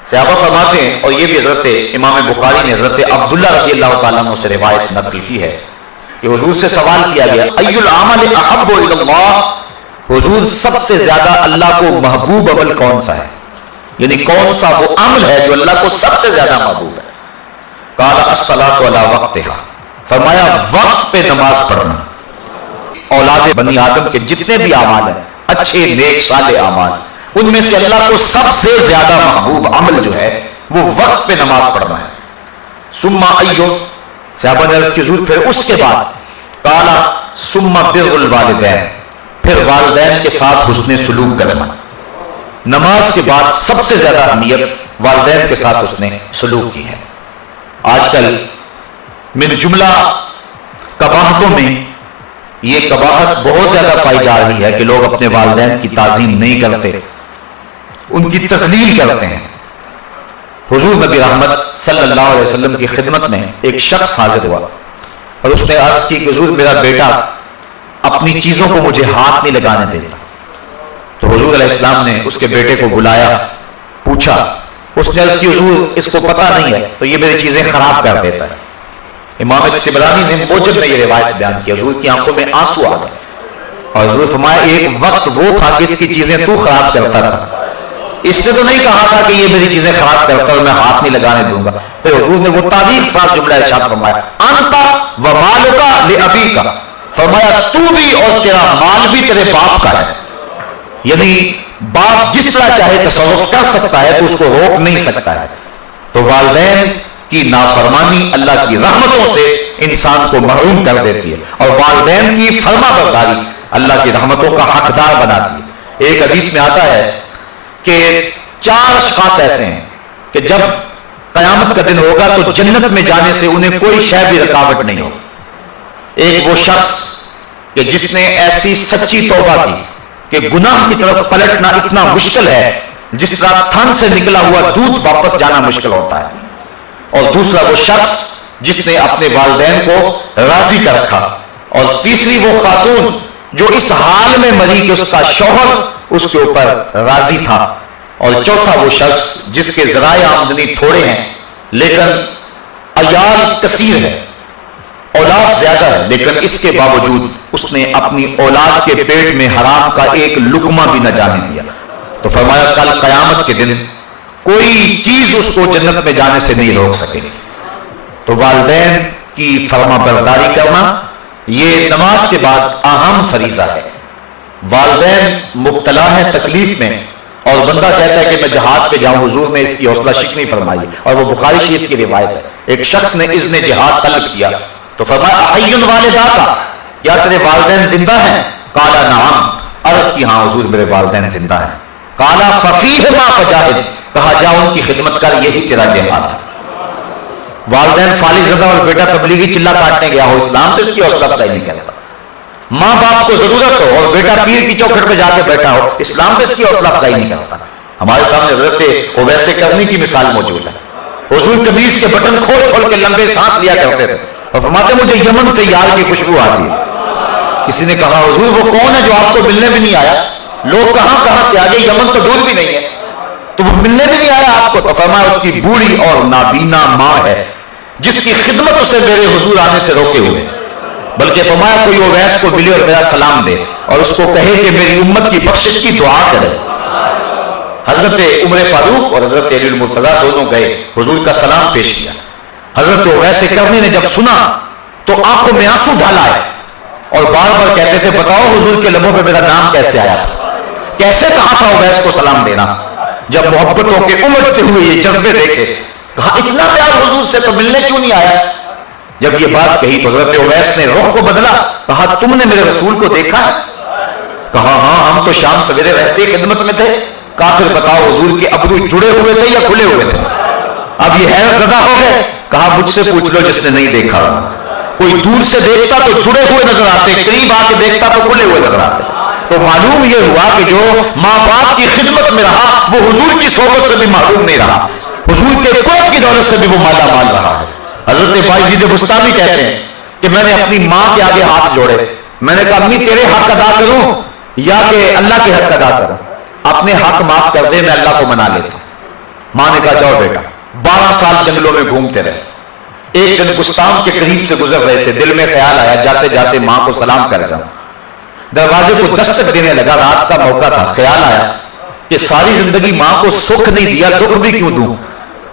صحابہ فرماتے ہیں، اور یہ بھی حضرت امام بخاری نے حضرت عبداللہ رضی اللہ تعالیٰ عنہ سے روایت نقل کی ہے کہ حضور سے سوال کیا گیا ای العمل احب الی اللہ، حضور سب سے زیادہ اللہ کو محبوب عمل کون سا ہے، یعنی کون سا وہ عمل ہے جو اللہ کو سب سے زیادہ محبوب ہے؟ قال الصلاۃ علی وقتہا، فرمایا وقت پہ نماز پڑھنا. اولاد بنی آدم کے جتنے بھی اعمال ہیں اچھے نیک صالح اعمال، ان میں سے اللہ کو سب سے زیادہ محبوب عمل جو ہے وہ وقت پہ نماز پڑھنا ہے. ثم ایو، صحابہ نے عرض کی حضور پھر اس کے بعد؟ قال ثم بر الوالدین، پھر والدین کے ساتھ حسن سلوک کرنا. نماز کے بعد سب سے زیادہ اہمیت والدین کے ساتھ اس نے سلوک کی ہے. آج کل من جملہ قباحتوں میں یہ قباحت بہت زیادہ پائی جا رہی ہے کہ لوگ اپنے والدین کی تعظیم نہیں کرتے، ان کی تذلیل کرتے ہیں. حضور نبی رحمت صلی اللہ علیہ وسلم کی خدمت میں ایک شخص حاضر ہوا اور اس نے عرض کی کہ حضور میرا بیٹا اپنی چیزوں کو مجھے ہاتھ نہیں لگانے دیتا. تو حضور علیہ السلام نے اس کے بیٹے کو بلایا، پوچھا. اس نے عرض کی حضور اس کو پتہ نہیں ہے تو یہ میری چیزیں خراب کر دیتا ہے. امام طبرانی نے موجب میں یہ روایت بیان کی. حضور کی آنکھوں میں آنسو آ گئے اور حضور فرمایا ایک وقت وہ تھا کہ اس کی چیزیں تو خراب کرتا تھا. اس نے تو نہیں کہا تھا کہ یہ میری چیزیں خراب کرتا اور میں ہاتھ نہیں لگانے دوں گا. پھر حضور نے وہ تاریخ صاحب جملہ ارشاد فرمایا انتا و مالکا لابیکا، فرمایا تو بھی اور تیرا مال بھی تیرے باپ کا ہے. یعنی باپ جس طرح چاہے تصرف کر سکتا ہے تو اس کو روک نہیں سکتا ہے. تو والدین کی نافرمانی اللہ کی رحمتوں سے انسان کو محروم کر دیتی ہے، اور والدین کی فرما برداری اللہ کی رحمتوں کا حقدار بناتی ہے. ایک حدیث میں آتا ہے کہ 4 اشخاص ایسے ہیں کہ جب قیامت کا دن ہوگا تو جنت میں جانے سے انہیں کوئی شے بھی رکاوٹ نہیں ہوگی. ایک وہ شخص کہ جس نے ایسی سچی توبہ کی کہ گناہ کی طرف پلٹنا اتنا مشکل ہے جس طرح تھن سے نکلا ہوا دودھ واپس جانا مشکل ہوتا ہے. اور دوسرا وہ شخص جس نے اپنے والدین کو راضی کر رکھا. اور تیسری وہ خاتون جو اس حال میں مری کہ اس کا شوہر اس کے اوپر راضی تھا. اور چوتھا وہ شخص جس کے ذرائع آمدنی تھوڑے ہیں لیکن عیال کثیر ہے، اولاد زیادہ ہے، لیکن اس کے باوجود اس نے اپنی اولاد کے پیٹ میں حرام کا ایک لقمہ بھی نہ جانے دیا. تو فرمایا کل قیامت کے دن کوئی چیز اس کو جنت میں جانے سے نہیں روک سکے. تو والدین کی فرما برداری کرنا یہ نماز کے بعد اہم فریضہ ہے. والدین مبتلا ہے تکلیف میں اور بندہ کہتا ہے کہ میں جہاد پہ جاؤں، حضور نے اس کی حوصلہ شکنی فرمائی اور وہ بخاری شریف کی روایت ہے. ایک شخص نے اذن جہاد طلب کیا تو فرمایا احی والداک، کیا تیرے والدین زندہ ہیں؟ قال نعم، عرض کی ہاں حضور میرے والدین زندہ ہیں. قال ففیہما فجاہد، کہا جا ان کی خدمت کر، یہی تیرا جہاد ہے. والدین فالح زدہ اور بیٹا تبلیغی چلا کاٹنے گیا ہو، اسلام تو اس کی حوصلہ افزائی نہیں کرتا. ماں باپ کو ضرورت ہو اور بیٹا پیر کی چوکھٹ پہ جا کے بیٹھا ہو، اسلام تو اس کی حوصلہ افزائی نہیں کرتا. ہمارے سامنے حضرت اویس کرنی کی مثال موجود ہے. حضور قمیص کے بٹن کھول کھول کے لمبے سانس لیا کرتے تھے اور فرماتے مجھے یمن سے یار کی خوشبو آتی ہے. کسی نے کہا حضور وہ کون ہے جو آپ کو ملنے بھی نہیں آیا؟ لوگ کہاں کہاں سے آگے، یمن تو دور بھی نہیں ہے، تو وہ ملنے بھی نہیں آیا آپ کو. تو فرمایا اس کی بوڑھی اور نابینا ماں ہے جس کی خدمت اسے میرے حضور آنے سے روکے ہوئے. بلکہ فرمایا کوئی اویس کو ملے اور میرا سلام دے اور اس کو کہے کہ میری امت کی بخشش کی دعا کرے. حضرت عمر فاروق اور حضرت علی المرتضیٰ دونوں گئے، حضور کا سلام پیش کیا. حضرت اویس کرنی نے جب سنا تو آنکھوں میں آنسو ڈالا ہے اور بار بار کہتے تھے بتاؤ حضور کے لبوں پہ میرا نام کیسے آیا تھا، کیسے کہا تھا اویس کو سلام دینا. جب محبتوں کے امڑتے ہوئے یہ جذبے دیکھے کہا اتنا پیار حضور سے تو ملنے کیوں نہیں آیا؟ جب یہ بات کہی تو حضرت اویس نے رخ کو بدلا، کہا تم نے میرے رسول کو دیکھا ہے؟ کہا ہاں ہم تو شام سویرے رہتے خدمت میں تھے. کہا پھر بتاؤ حضور کے ابرو جڑے ہوئے تھے یا کھلے ہوئے تھے؟ اب یہ حیرت زدہ ہو گئے. کہا مجھ سے پوچھ لو جس نے نہیں دیکھا. کوئی دور سے دیکھتا تو جڑے ہوئے نظر آتے، قریب آ کے دیکھتا تو کھلے ہوئے نظر آتے. تو معلوم یہ ہوا کہ جو ماں باپ کی خدمت میں رہا وہ حضور کی صحبت سے بھی محروم نہیں رہا، حضور کے قرب کی دولت سے بھی وہ مالا مال رہا ہے. حضرت بائزید بستامی کہتے ہیں کہ میں نے اپنی ماں کے آگے ہاتھ جوڑے، میں نے کہا امی تیرے حق ادا کروں یا کہ اللہ کے حق ادا کروں؟ اپنے حق معاف کر دے، میں اللہ کو منا لیتا. ماں نے کہا جاؤ بیٹا. 12 سال جنگلوں میں گھومتے رہے. ایک دن گستام کے قریب سے گزر رہے تھے، دل میں خیال آیا جاتے جاتے ماں کو سلام کر جاؤں. دروازے کو دستک دینے لگا، رات کا موقع تھا. خیال آیا کہ ساری زندگی ماں کو سکھ نہیں دیا، دکھ بھی کیوں دوں؟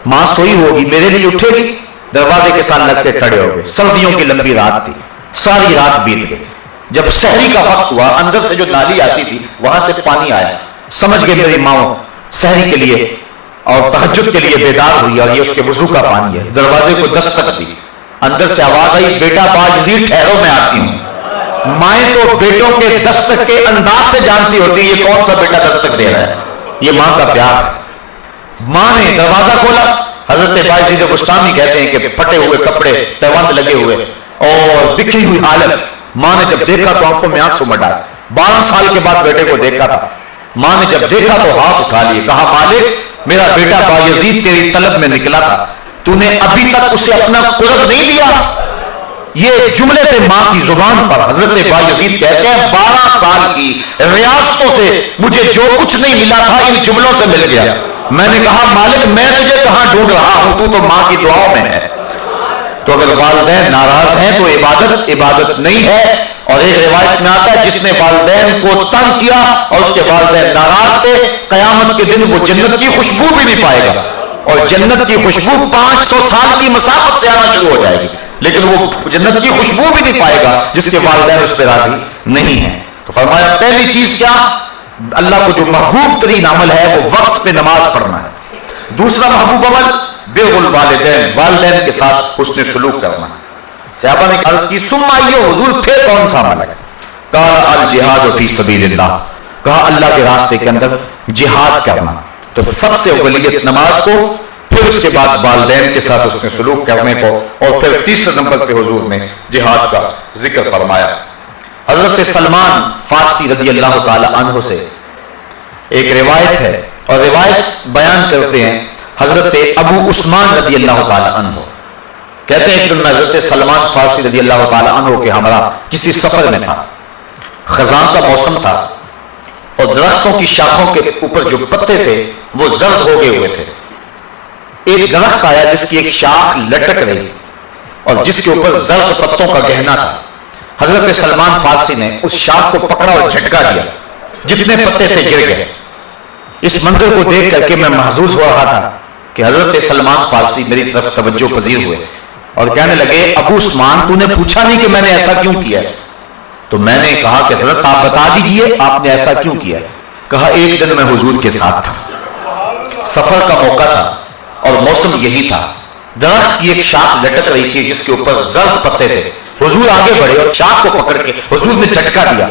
ماں سوئی ہوگی، میرے لیے اٹھے گی. دروازے کے ساتھ لگ کے کھڑے ہو گئے. سردیوں کی لمبی رات تھی، ساری رات بیت گئی. جب سحری کا وقت ہوا اندر سے جو نالی آتی تھی وہاں سے پانی آیا. سمجھ گئے میری ماں سحری کے لیے اور تہجد کے لیے بیدار ہوئی اور یہ اس کے وضو کا پانی ہے. دروازے کو دستک دی، اندر سے آواز آئی بیٹا باجزید ٹھہرو میں آتی ہوں. مائیں تو بیٹوں کے دستک کے انداز سے جانتی ہوتی یہ کون سا بیٹا دستک دے رہا ہے، یہ ماں کا پیار ہے. ماں نے دروازہ کھولا. حضرت بائزید بستامی کہتے ہیں کہ پھٹے ہوئے کپڑے، پیوند لگے ہوئے اور بکھری ہوئی حالت. ماں نے جب دیکھا تو آنکھوں میں آنسو مڈائے. 12 سال کے بعد بیٹے کو دیکھا تھا. ماں نے جب دیکھا تو ہاتھ اٹھا لیے، کہا مالک میرا بیٹا بایزید تیری طلب میں نکلا تھا، تو نے ابھی تک اسے اپنا قرب نہیں دیا. یہ جملے تھے ماں کی زبان پر. حضرت بایزید کہتے ہیں 12 سال کی ریاستوں سے مجھے جو کچھ نہیں ملا تھا ان جملوں سے مل گیا. میں نے کہا مالک میں تجھے کہاں ڈھونڈ رہا ہوں، تو ماں کی دعاؤں میں ہے. تو اگر والدین ناراض ہیں تو عبادت نہیں ہے. اور ایک روایت میں آتا ہے جس نے والدین کو تنگ کیا اور اس کے والدین ناراض تھے سے قیامت کے دن وہ جنت کی خوشبو بھی نہیں پائے گا، اور جنت کی خوشبو 500 سال کی مسافت سے آنا شروع ہو جائے گی، لیکن وہ جنت کی خوشبو بھی نہیں پائے گا جس کے والدین اس پہ راضی نہیں ہیں۔ تو فرمایا پہلی چیز کیا؟ اللہ کو جو محبوب ترین عمل ہے وہ وقت پہ نماز پڑھنا ہے۔ دوسرا محبوب عمل بر الوالدین، والدین کے ساتھ حسن سلوک کرنا۔ صحابہ نے عرض کی ثم آئیے حضور پھر کون سا عمل ہے؟ قال الجہاد فی سبیل اللہ، کہا اللہ کے راستے کے اندر جہاد کرنا۔ تو سب سے اولیت نماز کو، پھر اس کے بعد والدین کے ساتھ اس نے سلوک کرنے کو، اور پھر تیسرے نمبر پہ حضور نے جہاد کا ذکر فرمایا۔ حضرت سلمان فارسی رضی اللہ تعالی عنہ سے ایک روایت ہے، اور روایت بیان کرتے ہیں حضرت ابو عثمان رضی اللہ تعالی عنہ، کہتے ہیں کہ میں حضرت سلمان فارسی رضی اللہ تعالی عنہ کے ہمراہ کسی سفر میں تھا، خزاں کا موسم تھا، اور درختوں کی شاخوں کے اوپر جو پتے تھے وہ زرد ہو گئے ہوئے تھے۔ ایک درخت آیا جس کی ایک شاخ لٹک رہی تھی اور جس کے اوپر زرد پتوں کا گہنا تھا۔ حضرت سلمان فارسی نے اس شاخ کو پکڑا اور جھٹکا دیا، جتنے پتے تھے گر گئے۔ اس منظر کو دیکھ کر کے میں محظوظ ہو رہا تھا کہ حضرت سلمان فارسی میری طرف توجہ پذیر ہوئے اور کہنے لگے ابو عثمان تو نے پوچھا نہیں کہ میں نے ایسا کیوں کیا؟ تو میں نے کہا کہ حضرت آپ بتا دیجئے آپ نے ایسا کیوں کیا؟ کہا ایک دن میں حضور کے ساتھ تھا، سفر کا موقع تھا اور موسم یہی تھا، درخت کی ایک شاخ لٹک رہی تھی جس کے اوپر زرد پتے تھے، حضور آگے بڑھے اور شاخ کو پکڑ کے حضور نے جھٹکا دیا،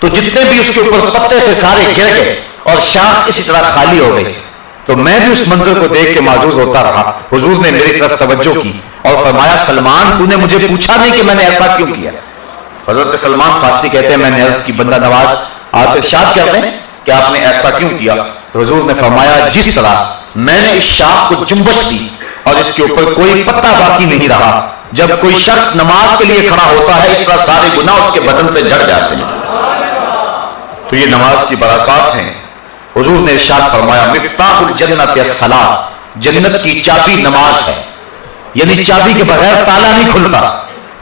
تو جتنے بھی اس کے اوپر پتے تھے سارے گر گئے اور شاخ اسی طرح خالی ہو گئی۔ تو میں بھی اس منظر کو دیکھ کے معزوز ہوتا رہا۔ حضور نے میری طرف توجہ کی اور فرمایا سلمان تو نے مجھے پوچھا نہیں کہ میں نے ایسا کیوں کیا؟ حضرت سلمان فارسی کہتے ہیں میں نے عرض کی بندہ نواز آپ ارشاد کرتے ہیں کہ آپ نے ایسا کیوں کیا؟ تو حضور نے فرمایا جس طرح میں نے اس شاخ کو جنبش دی اور اس کے اوپر کوئی پتا باقی نہیں رہا، جب کوئی شخص نماز کے لیے کھڑا ہوتا ہے اس طرح سارے گناہ اس کے بدن سے جڑ جاتے ہیں۔ تو یہ نماز کی برکات ہیں۔ حضور نے ارشاد فرمایا مفتاح الجنت الصلاۃ، جنت کی چابی نماز ہے، یعنی چابی کے بغیر تالا نہیں کھلتا۔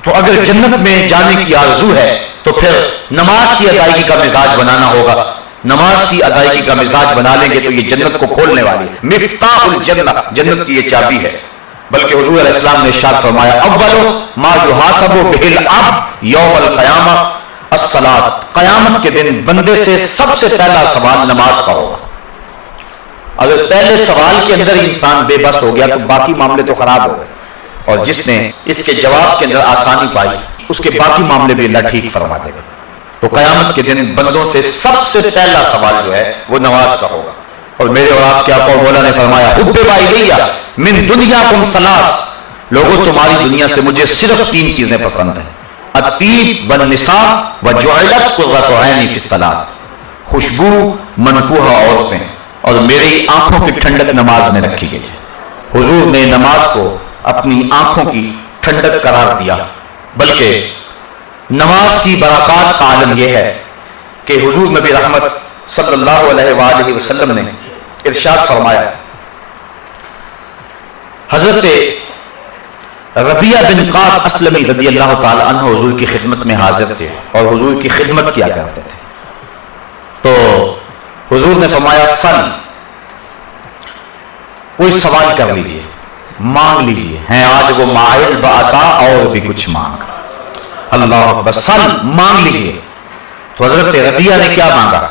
تو اگر جنت میں جانے کی آرزو ہے تو پھر نماز کی ادائیگی کا مزاج بنانا ہوگا، نماز کی ادائیگی کا مزاج بنا لیں گے تو یہ جنت کو کھولنے والی ہے۔ مفتاح الجنہ، جنت کی یہ چابی ہے۔ بلکہ حضور علیہ السلام نے ارشاد فرمایا اول ما یحاسب بہ العبد یوم القیامہ الصلاۃ، قیامت کے دن بندے سے سب سے پہلا سوال نماز کا ہوگا۔ اگر پہلے سوال کے اندر انسان بے بس ہو گیا تو باقی معاملے تو خراب ہو گئے، اور جس نے اس کے جواب کے اندر آسانی پائی اس کے باقی معاملے بھی اللہ ٹھیک فرما دے گا۔ تو قیامت کے دن بندوں سے سب سے پہلا سوال جو ہے وہ نماز کا ہوگا۔ اور میرے اور آپ کے آقا و مولا نے فرمایا حبب الیہ من دنیاکم ثلاث، لوگوں تمہاری دنیا سے مجھے صرف 3 چیزیں پسند ہیں، الطیب والنساء وجعلت قرۃ عینی فی الصلاۃ، خوشبو، منکوحہ عورتیں، اور میری آنکھوں کی ٹھنڈک نماز میں رکھی گئی ہے۔ حضور نے نماز کو اپنی آنکھوں کی ٹھنڈک قرار دیا۔ بلکہ نماز کی برکات کا عالم یہ ہے کہ حضور نبی رحمت صلی اللہ علیہ وآلہ وسلم نے ارشاد فرمایا، حضرت ربیعہ بن قعب اسلمی رضی اللہ تعالی عنہ حضور کی خدمت میں حاضر تھے اور حضور کی خدمت کیا کرتے تھے۔ تو حضور نے فرمایا سن، کوئی سوال کر لیجئے، مانگ لیجئے، ہیں آج وہ مائل بعطا اور بھی کچھ مانگ، اللہ اکبر، سن مانگ لیجئے۔ تو حضرت ربیعہ نے کیا مانگا؟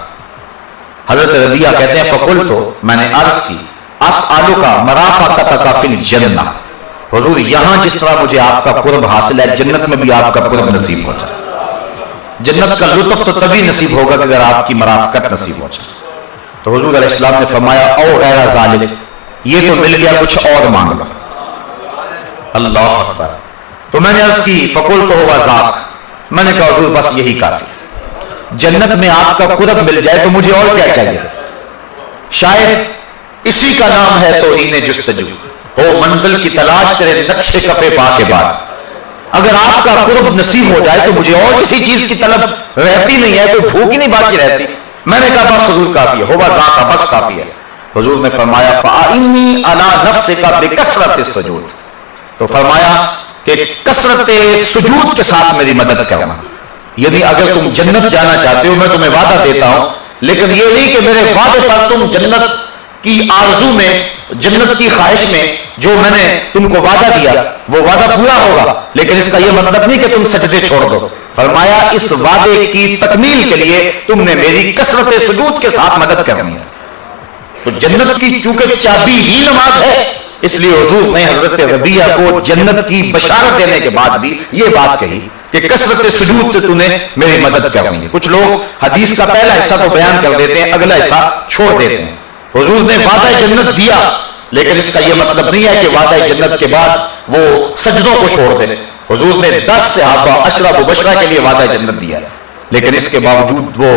حضرت ربیعہ کہتے ہیں فقلت، میں نے عرض کی اسألک مرافقتک فی الجنہ، حضور یہاں جس طرح مجھے آپ کا قرب حاصل ہے جنت میں بھی آپ کا قرب نصیب ہو جائے۔ جنت کا لطف تو تبھی نصیب ہوگا کہ اگر آپ کی مرافقت نصیب ہو جائے۔ تو حضور علیہ السلام نے فرمایا او غیر ذالک، یہ تو مل گیا کچھ اور مانگ لو۔ اللہ اکبر۔ تو میں نے عرض کی فقلت هو ذاک، میں نے کہا حضور بس یہی کافی، جنت میں آپ کا قرب مل جائے تو مجھے اور کیا چاہیے؟ شاید اسی کا نام ہے توہین جستجو، ہو منزل کی تلاش تیرے نقش کفے پا کے بعد۔ اگر آپ کا قرب نصیب ہو جائے تو مجھے اور کسی چیز کی طلب رہتی نہیں ہے، کوئی بھوک ہی نہیں باقی رہتی۔ میں نے کہا بس حضور کافی ہے، ہوا ذاک بس کافی ہے۔ حضور نے فرمایا فَأَعِنِّي عَلَىٰ نَفْسِكَ بِكَثْرَةِ السُّجُودِ، تو فرمایا کہ کثرت سجود کے ساتھ میری مدد کرنا، یعنی اگر تم جنت جانا چاہتے ہو میں تمہیں وعدہ دیتا ہوں لیکن یہ نہیں کہ میرے وعدے پر تم جنت کی آرزو میں، جنت کی خواہش میں جو میں نے تم کو وعدہ دیا وہ وعدہ پورا ہوگا، لیکن اس کا یہ مطلب نہیں کہ تم سجدے چھوڑ دو۔ فرمایا اس وعدے کی تکمیل کے لیے تم نے میری کثرت سجود کے ساتھ مدد کرنی ہے۔ تو جنت کی چونکہ چابی ہی نماز ہے، اس لیے حضور نے حضرت ربیعہ کو جنت کی بشارت دینے کے بعد بھی یہ بات کہی کہ کثرت سجود سے تو نے میری مدد کرنی ہے۔ کچھ لوگ حدیث کا پہلا حصہ تو بیان کر دیتے ہیں، اگلا حصہ چھوڑ دیتے ہیں۔ حضور نے وعدہ جنت دیا، لیکن اس کا یہ مطلب نہیں ہے کہ وعدہ جنت کے بعد وہ سجدوں کو چھوڑ دے۔ حضور نے 10 صحابہ عشرہ مبشرہ کے لیے وعدہ جنت دیا، لیکن اس کے باوجود وہ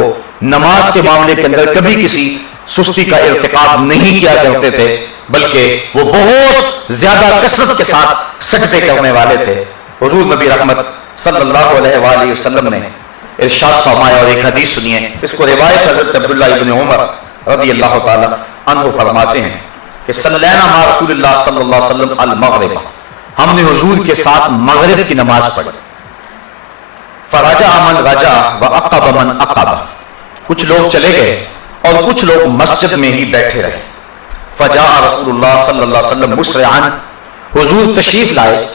نماز کے معاملے کے اندر کبھی کسی سستی کا ارتکاب نہیں کیا کرتے تھے، بلکہ وہ بہت زیادہ کثرت کے ساتھ سجدے کرنے والے تھے۔ حضور نبی رحمت صلی اللہ علیہ وآلہ وسلم نے ارشاد فرمایا، اور ایک حدیث سنیے، اس کو روایت حضرت عبداللہ ابن عمر رضی اللہ تعالی عنہ فرماتے ہیں کہ صلینا مع رسول اللہ صلی اللہ علیہ وسلم المغرب، ہم نے حضور کے ساتھ مغرب کی نماز پڑھی۔ فرجع من رجع وعقب من عقب، کچھ لوگ چلے گئے اور کچھ لوگ مسجد میں ہی بیٹھے رہے۔ فجاء رسول اللہ صلی اللہ علیہ وسلم مسرعا، حضور تشریف لائے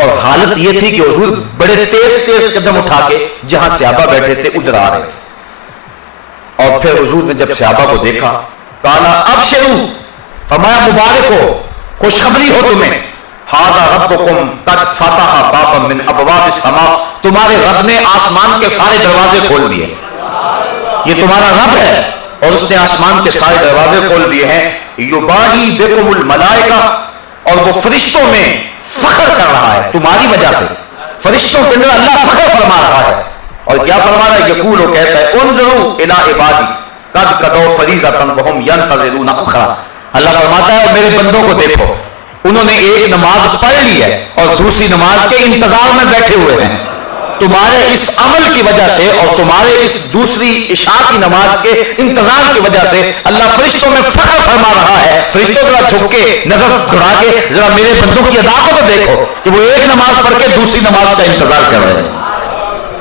اور حالت یہ تھی کہ حضور بڑے تیز تیز قدم اٹھا کے جہاں صحابہ بیٹھے تھے ادھر آ رہے تھے۔ اور پھر حضور نے جب صحابہ کو دیکھا، قال ابشروا، فرمایا مبارک ہو، خوشخبری ہو تمہیں، ھذا ربکم قد فتح بابا من ابواب السماء، تمہارے رب نے آسمان کے سارے دروازے کھول دیے۔ یہ تمہارا رب ہے اور اس نے آسمان کے سارے دروازے کھول دیے ہیں۔ یباہی بکم الملائکہ، اور وہ فرشتوں میں فخر کر رہا ہے تمہاری وجہ سے، فرشتوں کے اندر اللہ فخر فرما رہا ہے۔ اور کیا فرما رہا ہے؟ یقول، وہ کہتا ہے انظروا الی عبادی قد قضوا فریضۃ وهم ينتظرون اخرى، اللہ فرماتا ہے میرے بندوں کو دیکھو، انہوں نے ایک نماز پڑھ لی ہے اور دوسری نماز کے انتظار میں بیٹھے ہوئے ہیں۔ تمہارے اس عمل کی وجہ سے اور تمہارے اس دوسری عشاء کی نماز کے انتظار کی وجہ سے اللہ فرشتوں میں فخر فرما رہا ہے۔ فرشتوں ذرا جھک کے نظر دوڑا کے ذرا میرے بندوں کی ادا کو تو دیکھو کہ وہ ایک نماز پڑھ کے دوسری نماز کا انتظار کر رہے ہیں۔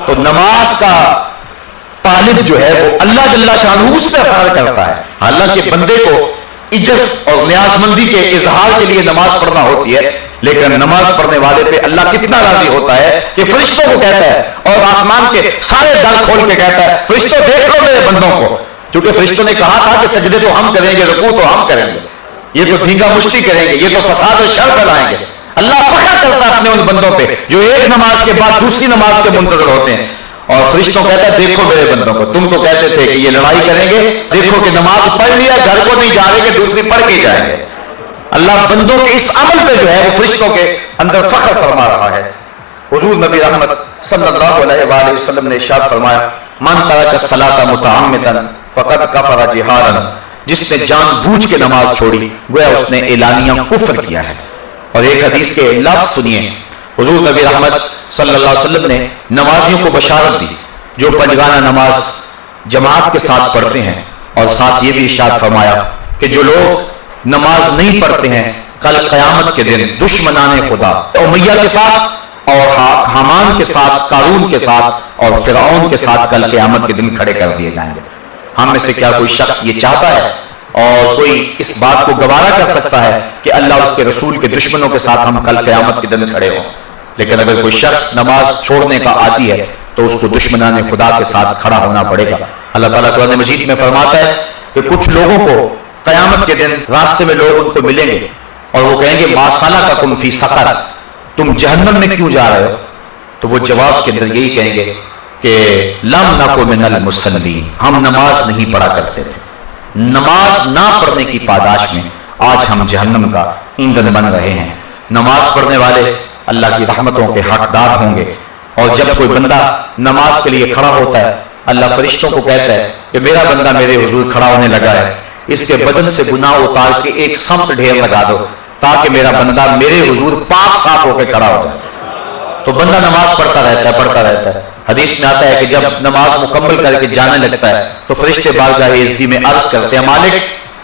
تو نماز کا طالب جو ہے وہ اللہ جل شانہ اس پہ فخر کرتا ہے، حالانکہ بندے کو عجز اور نیاز مندی کے اظہار کے لیے نماز پڑھنا ہوتی ہے، لیکن نماز پڑھنے والے پہ اللہ کتنا راضی ہوتا ہے کہ فرشتوں کو کہتا ہے اور آسمان کے سارے در کھول کے کہتا ہے فرشتوں دیکھ لو میرے بندوں کو، کیونکہ فرشتوں نے کہا تھا کہ سجدے تو ہم کریں گے، رکوع تو ہم کریں گے، یہ تو دھینگا مشتی کریں گے، یہ تو فساد و شر پھیلائیں گے۔ اللہ فخر کرتا ہے اپنے ان بندوں پہ جو ایک نماز کے بعد دوسری نماز کے منتظر ہوتے ہیں، اور فرشتوں کہتا ہے دیکھو میرے بندوں کو، تم تو کہتے تھے کہ یہ لڑائی کریں گے، دیکھو کہ نماز پڑھ لیا، گھر کو نہیں جا رہے کہ دوسری پڑھ کے جائیں گے۔ اللہ بندوں کے اس عمل پہ جو ہے وہ فرشتوں کے اندر فخر فرما رہا ہے۔ حضور نبی رحمت صلی اللہ علیہ وآلہ وسلم نے ارشاد فرمایا من ترک الصلاۃ متعمدا فقد کفر جہارا، جس نے جان بوجھ کے نماز چھوڑی گویا اس نے اعلانیہ کفر کیا ہے۔ اور ایک حدیث کے لفظ سنیے، حضور نبی رحمت صلی اللہ علیہ وسلم نے نمازیوں کو بشارت دی جو پنجگانہ نماز جماعت کے ساتھ پڑھتے ہیں، اور ساتھ یہ بھی ارشاد فرمایا کہ جو لوگ نماز نہیں پڑھتے ہیں کل قیامت کے دن دشمنان خدا امیہ کے ساتھ اور حامان کے ساتھ، قارون کے ساتھ اور فرعون کے ساتھ کل قیامت کے دن کھڑے کر دیے جائیں گے۔ ہم میں سے کیا کوئی شخص یہ چاہتا ہے اور کوئی اس بات کو گوارا کر سکتا ہے کہ اللہ اس کے رسول کے دشمنوں کے ساتھ ہم کل قیامت کے دن کھڑے ہوں؟ لیکن اگر کوئی شخص نماز چھوڑنے کا عادی ہے تو اس کو دشمنان خدا کے ساتھ کھڑا ہونا پڑے گا۔ اللہ تعالیٰ قرآن مجید میں فرماتا ہے کہ کچھ لوگوں کو قیامت کے دن راستے میں لوگ ان کو ملیں گے اور وہ کہیں گے ما سلککم فی سقر، تم جہنم میں کیوں جا رہے ہو؟ تو وہ جواب کے اندر یہی کہیں گے کہ لم نک من المصلین، ہم نماز نہیں پڑھا کرتے تھے، نماز نہ پڑھنے کی پاداش میں آج ہم جہنم کا ایندھن بن رہے ہیں۔ نماز پڑھنے والے اللہ کی رحمتوں کے حقدار ہوں گے، اور جب کوئی بندہ نماز کے لیے کھڑا ہوتا ہے اللہ فرشتوں کو کہتا ہے کہ میرا بندہ میرے حضور کھڑا ہونے لگا ہے، اس کے بدن سے گناہ اتار کے ایک سمت ڈھیر لگا دو تاکہ میرا بندہ میرے حضور پاک صاف ہو کے کھڑا ہو جائے۔ تو بندہ نماز پڑھتا رہتا ہے۔ حدیث میں آتا ہے کہ جب نماز مکمل کر کے جانے لگتا ہے تو فرشتے بارگاہ عزتی میں عرض کرتے ہیں مالک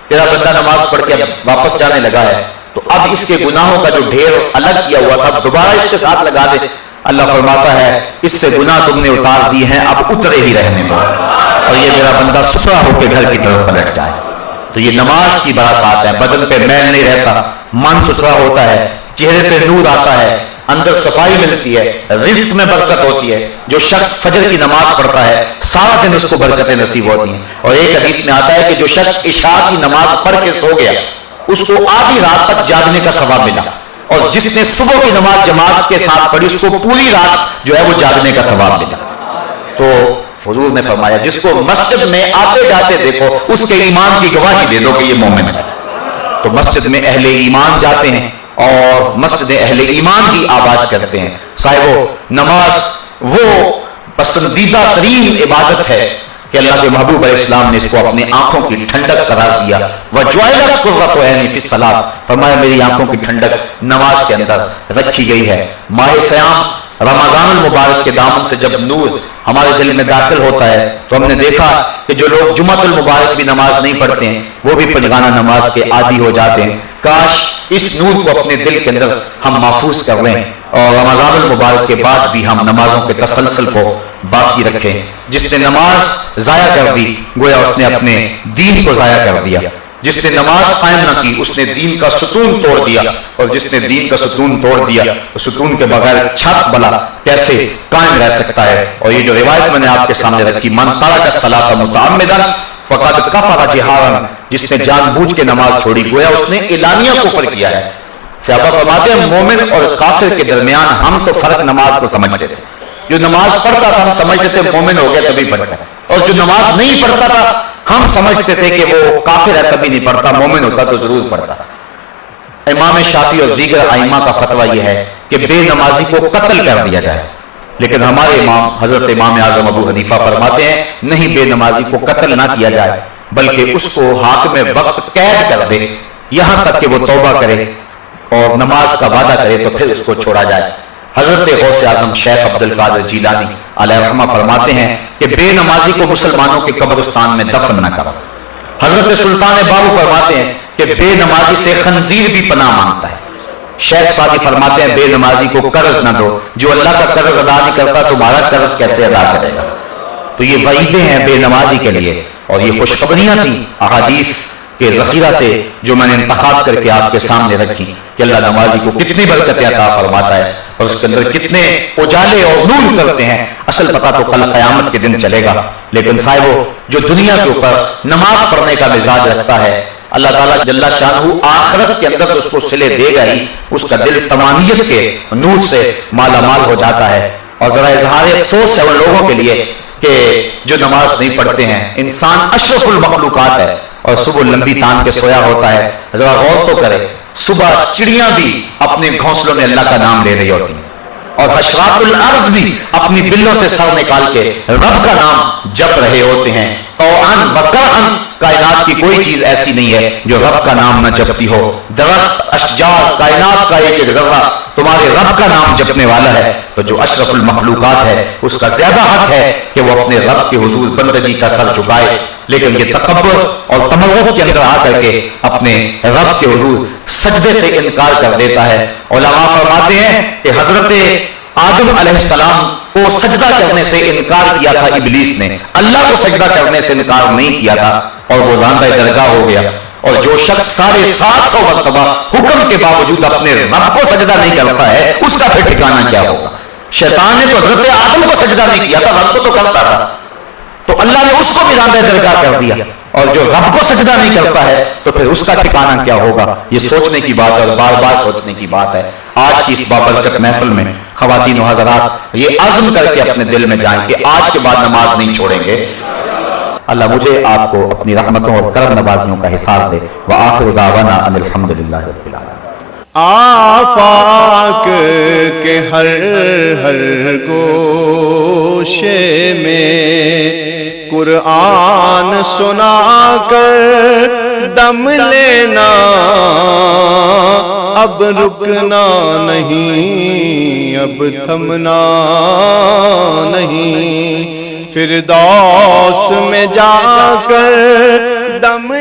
تیرا بندہ نماز پڑھ کے اب واپس جانے لگا ہے، تو اب اس کے گناہوں کا جو ڈھیر الگ کیا ہوا تھا دوبارہ اس کے ساتھ لگا دے اللہ فرماتا ہے اس سے گناہ تم نے اتار دی ہیں، اب اترے ہی رہنے دو، اور یہ میرا بندہ ستھرا ہو کے گھر کی طرف پلٹ جائے۔ تو یہ نماز کی برکات ہے، بدن پہ میل نہیں رہتا، من ستھرا ہوتا ہے، چہرے پہ نور آتا ہے، اندر صفائی ملتی ہے، رزق میں برکت ہوتی ہے۔ جو شخص فجر کی نماز پڑھتا ہے سارا دن اس کو برکتیں نصیب ہوتی ہیں، اور ایک حدیث میں آتا ہے کہ جو شخص عشاء کی نماز پڑھ کے سو گیا اس کو آدھی رات تک جاگنے کا ثواب ملا، اور جس نے صبح کی نماز جماعت کے ساتھ پڑھی اس کو پوری رات جو ہے وہ جاگنے کا ثواب ملا۔ تو حضور نے فرمایا جس کو مسجد میں آتے جاتے دیکھو اس کے ایمان کی گواہی دے دو کہ یہ مومن ہے۔ تو مسجد میں اہل ایمان جاتے ہیں اور مسجد اہل ایمان کی آباد کرتے ہیں۔ صاحبو، نماز وہ پسندیدہ ترین عبادت ہے کہ اللہ کے محبوب علیہ السلام نے اس کو اپنی آنکھوں کی ٹھنڈک قرار دیا۔ وَجُعِلَتْ قُرَّةُ عَيْنِي فِي الصَّلَاةِ، فرمایا میری آنکھوں کی ٹھنڈک نماز کے اندر رکھی گئی ہے۔ ماہ سیام رمضان المبارک کے دامن سے جب نور ہمارے دل میں داخل ہوتا ہے تو ہم نے دیکھا کہ جو لوگ جمعہ المبارک بھی نماز نہیں پڑھتے ہیں وہ بھی پنجگانہ نماز کے عادی ہو جاتے ہیں۔ کاش اس نور کو اپنے دل کے اندر ہم محفوظ کر لیں اور رمضان المبارک کے بعد بھی ہم نمازوں کے تسلسل کو باقی رکھیں۔ جس نے نماز ضائع کر دی گویا اس نے اپنے دین کو ضائع کر دیا، جس نے نماز قائم نہ کی اس نے دین کا ستون توڑ دیا، اور جس نے دین کا ستون توڑ دیا تو ستون کے بغیر چھت بلا کیسے قائم رہ سکتا ہے۔ اور یہ جو روایت میں نے آپ کے سامنے رکھی، من ترک الصلاۃ متعمدا فقد کفر جہارا، جس نے جان بوجھ کے نماز چھوڑی گویا اس نے اعلانیہ کفر کیا ہے۔ صحابہ فرماتے ہیں مومن اور کافر کے درمیان ہم تو فرق نماز کو سمجھتے تھے، جو نماز پڑھتا تھا ہم سمجھتے تھے مومن ہو گیا تبھی پڑھتا ہے، اور جو نماز نہیں پڑھتا تھا ہم سمجھتے تھے کہ وہ کافر ہے تبھی نہیں پڑھتا، مومن ہوتا تو ضرور پڑھتا۔ امام شافعی اور دیگر ائمہ کا فتویٰ یہ ہے کہ بے نمازی کو قتل کر دیا جائے، لیکن ہمارے امام حضرت امام اعظم ابو حنیفہ فرماتے ہیں نہیں، بے نمازی کو قتل نہ کیا جائے بلکہ اس کو حاکم وقت قید کر دے یہاں تک کہ وہ توبہ کرے اور نماز کا وعدہ کرے تو پھر اس کو چھوڑا جائے۔ حضرت غوث اعظم شیخ عبد القادر جیلانی علیہ رحمہ فرماتے ہیں کہ بے نمازی کو مسلمانوں کے قبرستان میں دفن نہ کرو۔ حضرت سلطان باہو فرماتے ہیں کہ بے نمازی سے خنزیر بھی پناہ مانگتا ہے۔ شیخ سعدی فرماتے ہیں بے نمازی کو قرض نہ دو، جو اللہ کا قرض ادا نہیں کرتا تمہارا قرض کیسے ادا کرے گا۔ تو یہ وعیدیں ہیں بے نمازی کے لیے، اور یہ خوشخبریاں تھیں احادیث کے ذخیرہ سے جو میں نے انتخاب کر کے آپ کے سامنے رکھی کہ اللہ نمازی کو کتنی برکتیں عطا فرماتا ہے اور اس کے اندر کتنے اجالے اور نور اترتے ہیں۔ اصل پتہ تو کل قیامت کے دن چلے گا، لیکن صاحبو جو دنیا کے اوپر نماز پڑھنے کا مزاج رکھتا ہے اللہ تعالیٰ جل شانہ آخرت کے اندر اس کو صلے دے گا ہی، اس کا دل تمانیت کے نور سے مالا مال ہو جاتا ہے۔ اور ذرا اظہار افسوس ہے ان لوگوں کے لیے کہ جو نماز نہیں پڑھتے ہیں۔ انسان اشرف المخلوقات ہے اور صبح لمبی تان کے سویا ہوتا ہے، ذرا غور تو کرے، صبح چڑیاں بھی اپنے گھونسلوں میں اللہ کا نام لے رہی ہوتی ہیں، اور حشرات الارض بھی اپنی بلوں سے سر نکال کے رب کا نام جپ رہے ہوتے ہیں۔ طوعاً وکرہاً کائنات کی کوئی چیز ایسی نہیں ہے جو رب کا نام نہ جپتی ہو۔ درخت، اشجار، کائنات کا ایک ایک ذرہ تمہارے رب کا نام جپنے والا ہے، تو جو اشرف المخلوقات ہے اس کا زیادہ حق ہے کہ وہ اپنے رب کے حضور بندگی کا سر جھکائے، لیکن یہ تکبر اور تمرد کے اندر آ کر کے اپنے رب کے حضور سجدے سے انکار کر دیتا ہے۔ علماء فرماتے ہیں کہ حضرت آدم علیہ السلام کو سجدہ کرنے سے انکار کیا تھا ابلیس نے، اللہ کو سجدہ کرنے سے انکار نہیں کیا تھا، اور وہ راندہ درگاہ ہو گیا۔ اور جو شخص 750 مرتبہ حکم کے باوجود اپنے رب کو سجدہ نہیں کرتا ہے اس کا پھر ٹھکانہ کیا ہوگا؟ شیطان نے تو حضرت آدم کو سجدہ نہیں کیا تھا، رب کو تو کرتا تھا، تو اللہ نے اس کو بھی راندہ درگاہ کر دیا، اور جو رب کو سجدہ نہیں کرتا ہے تو پھر اس کا ٹھکانہ کیا ہوگا؟ یہ سوچنے کی بات ہے اور بار بار سوچنے کی بات ہے۔ آج کی اس بابرکت محفل میں خواتین و حضرات یہ عزم کر کے اپنے دل میں جائیں کہ آج کے بعد نماز نہیں چھوڑیں گے۔ اللہ مجھے آپ کو اپنی رحمتوں اور کرم نوازیوں کا حساب دے۔ وآخر دعوانا ان الحمدللہ رب العالمین۔ آفاق کے ہر گوشے میں قرآن سنا کر دم لینا، اب رکنا نہیں، اب تھمنا نہیں، فردوس میں جا کر دم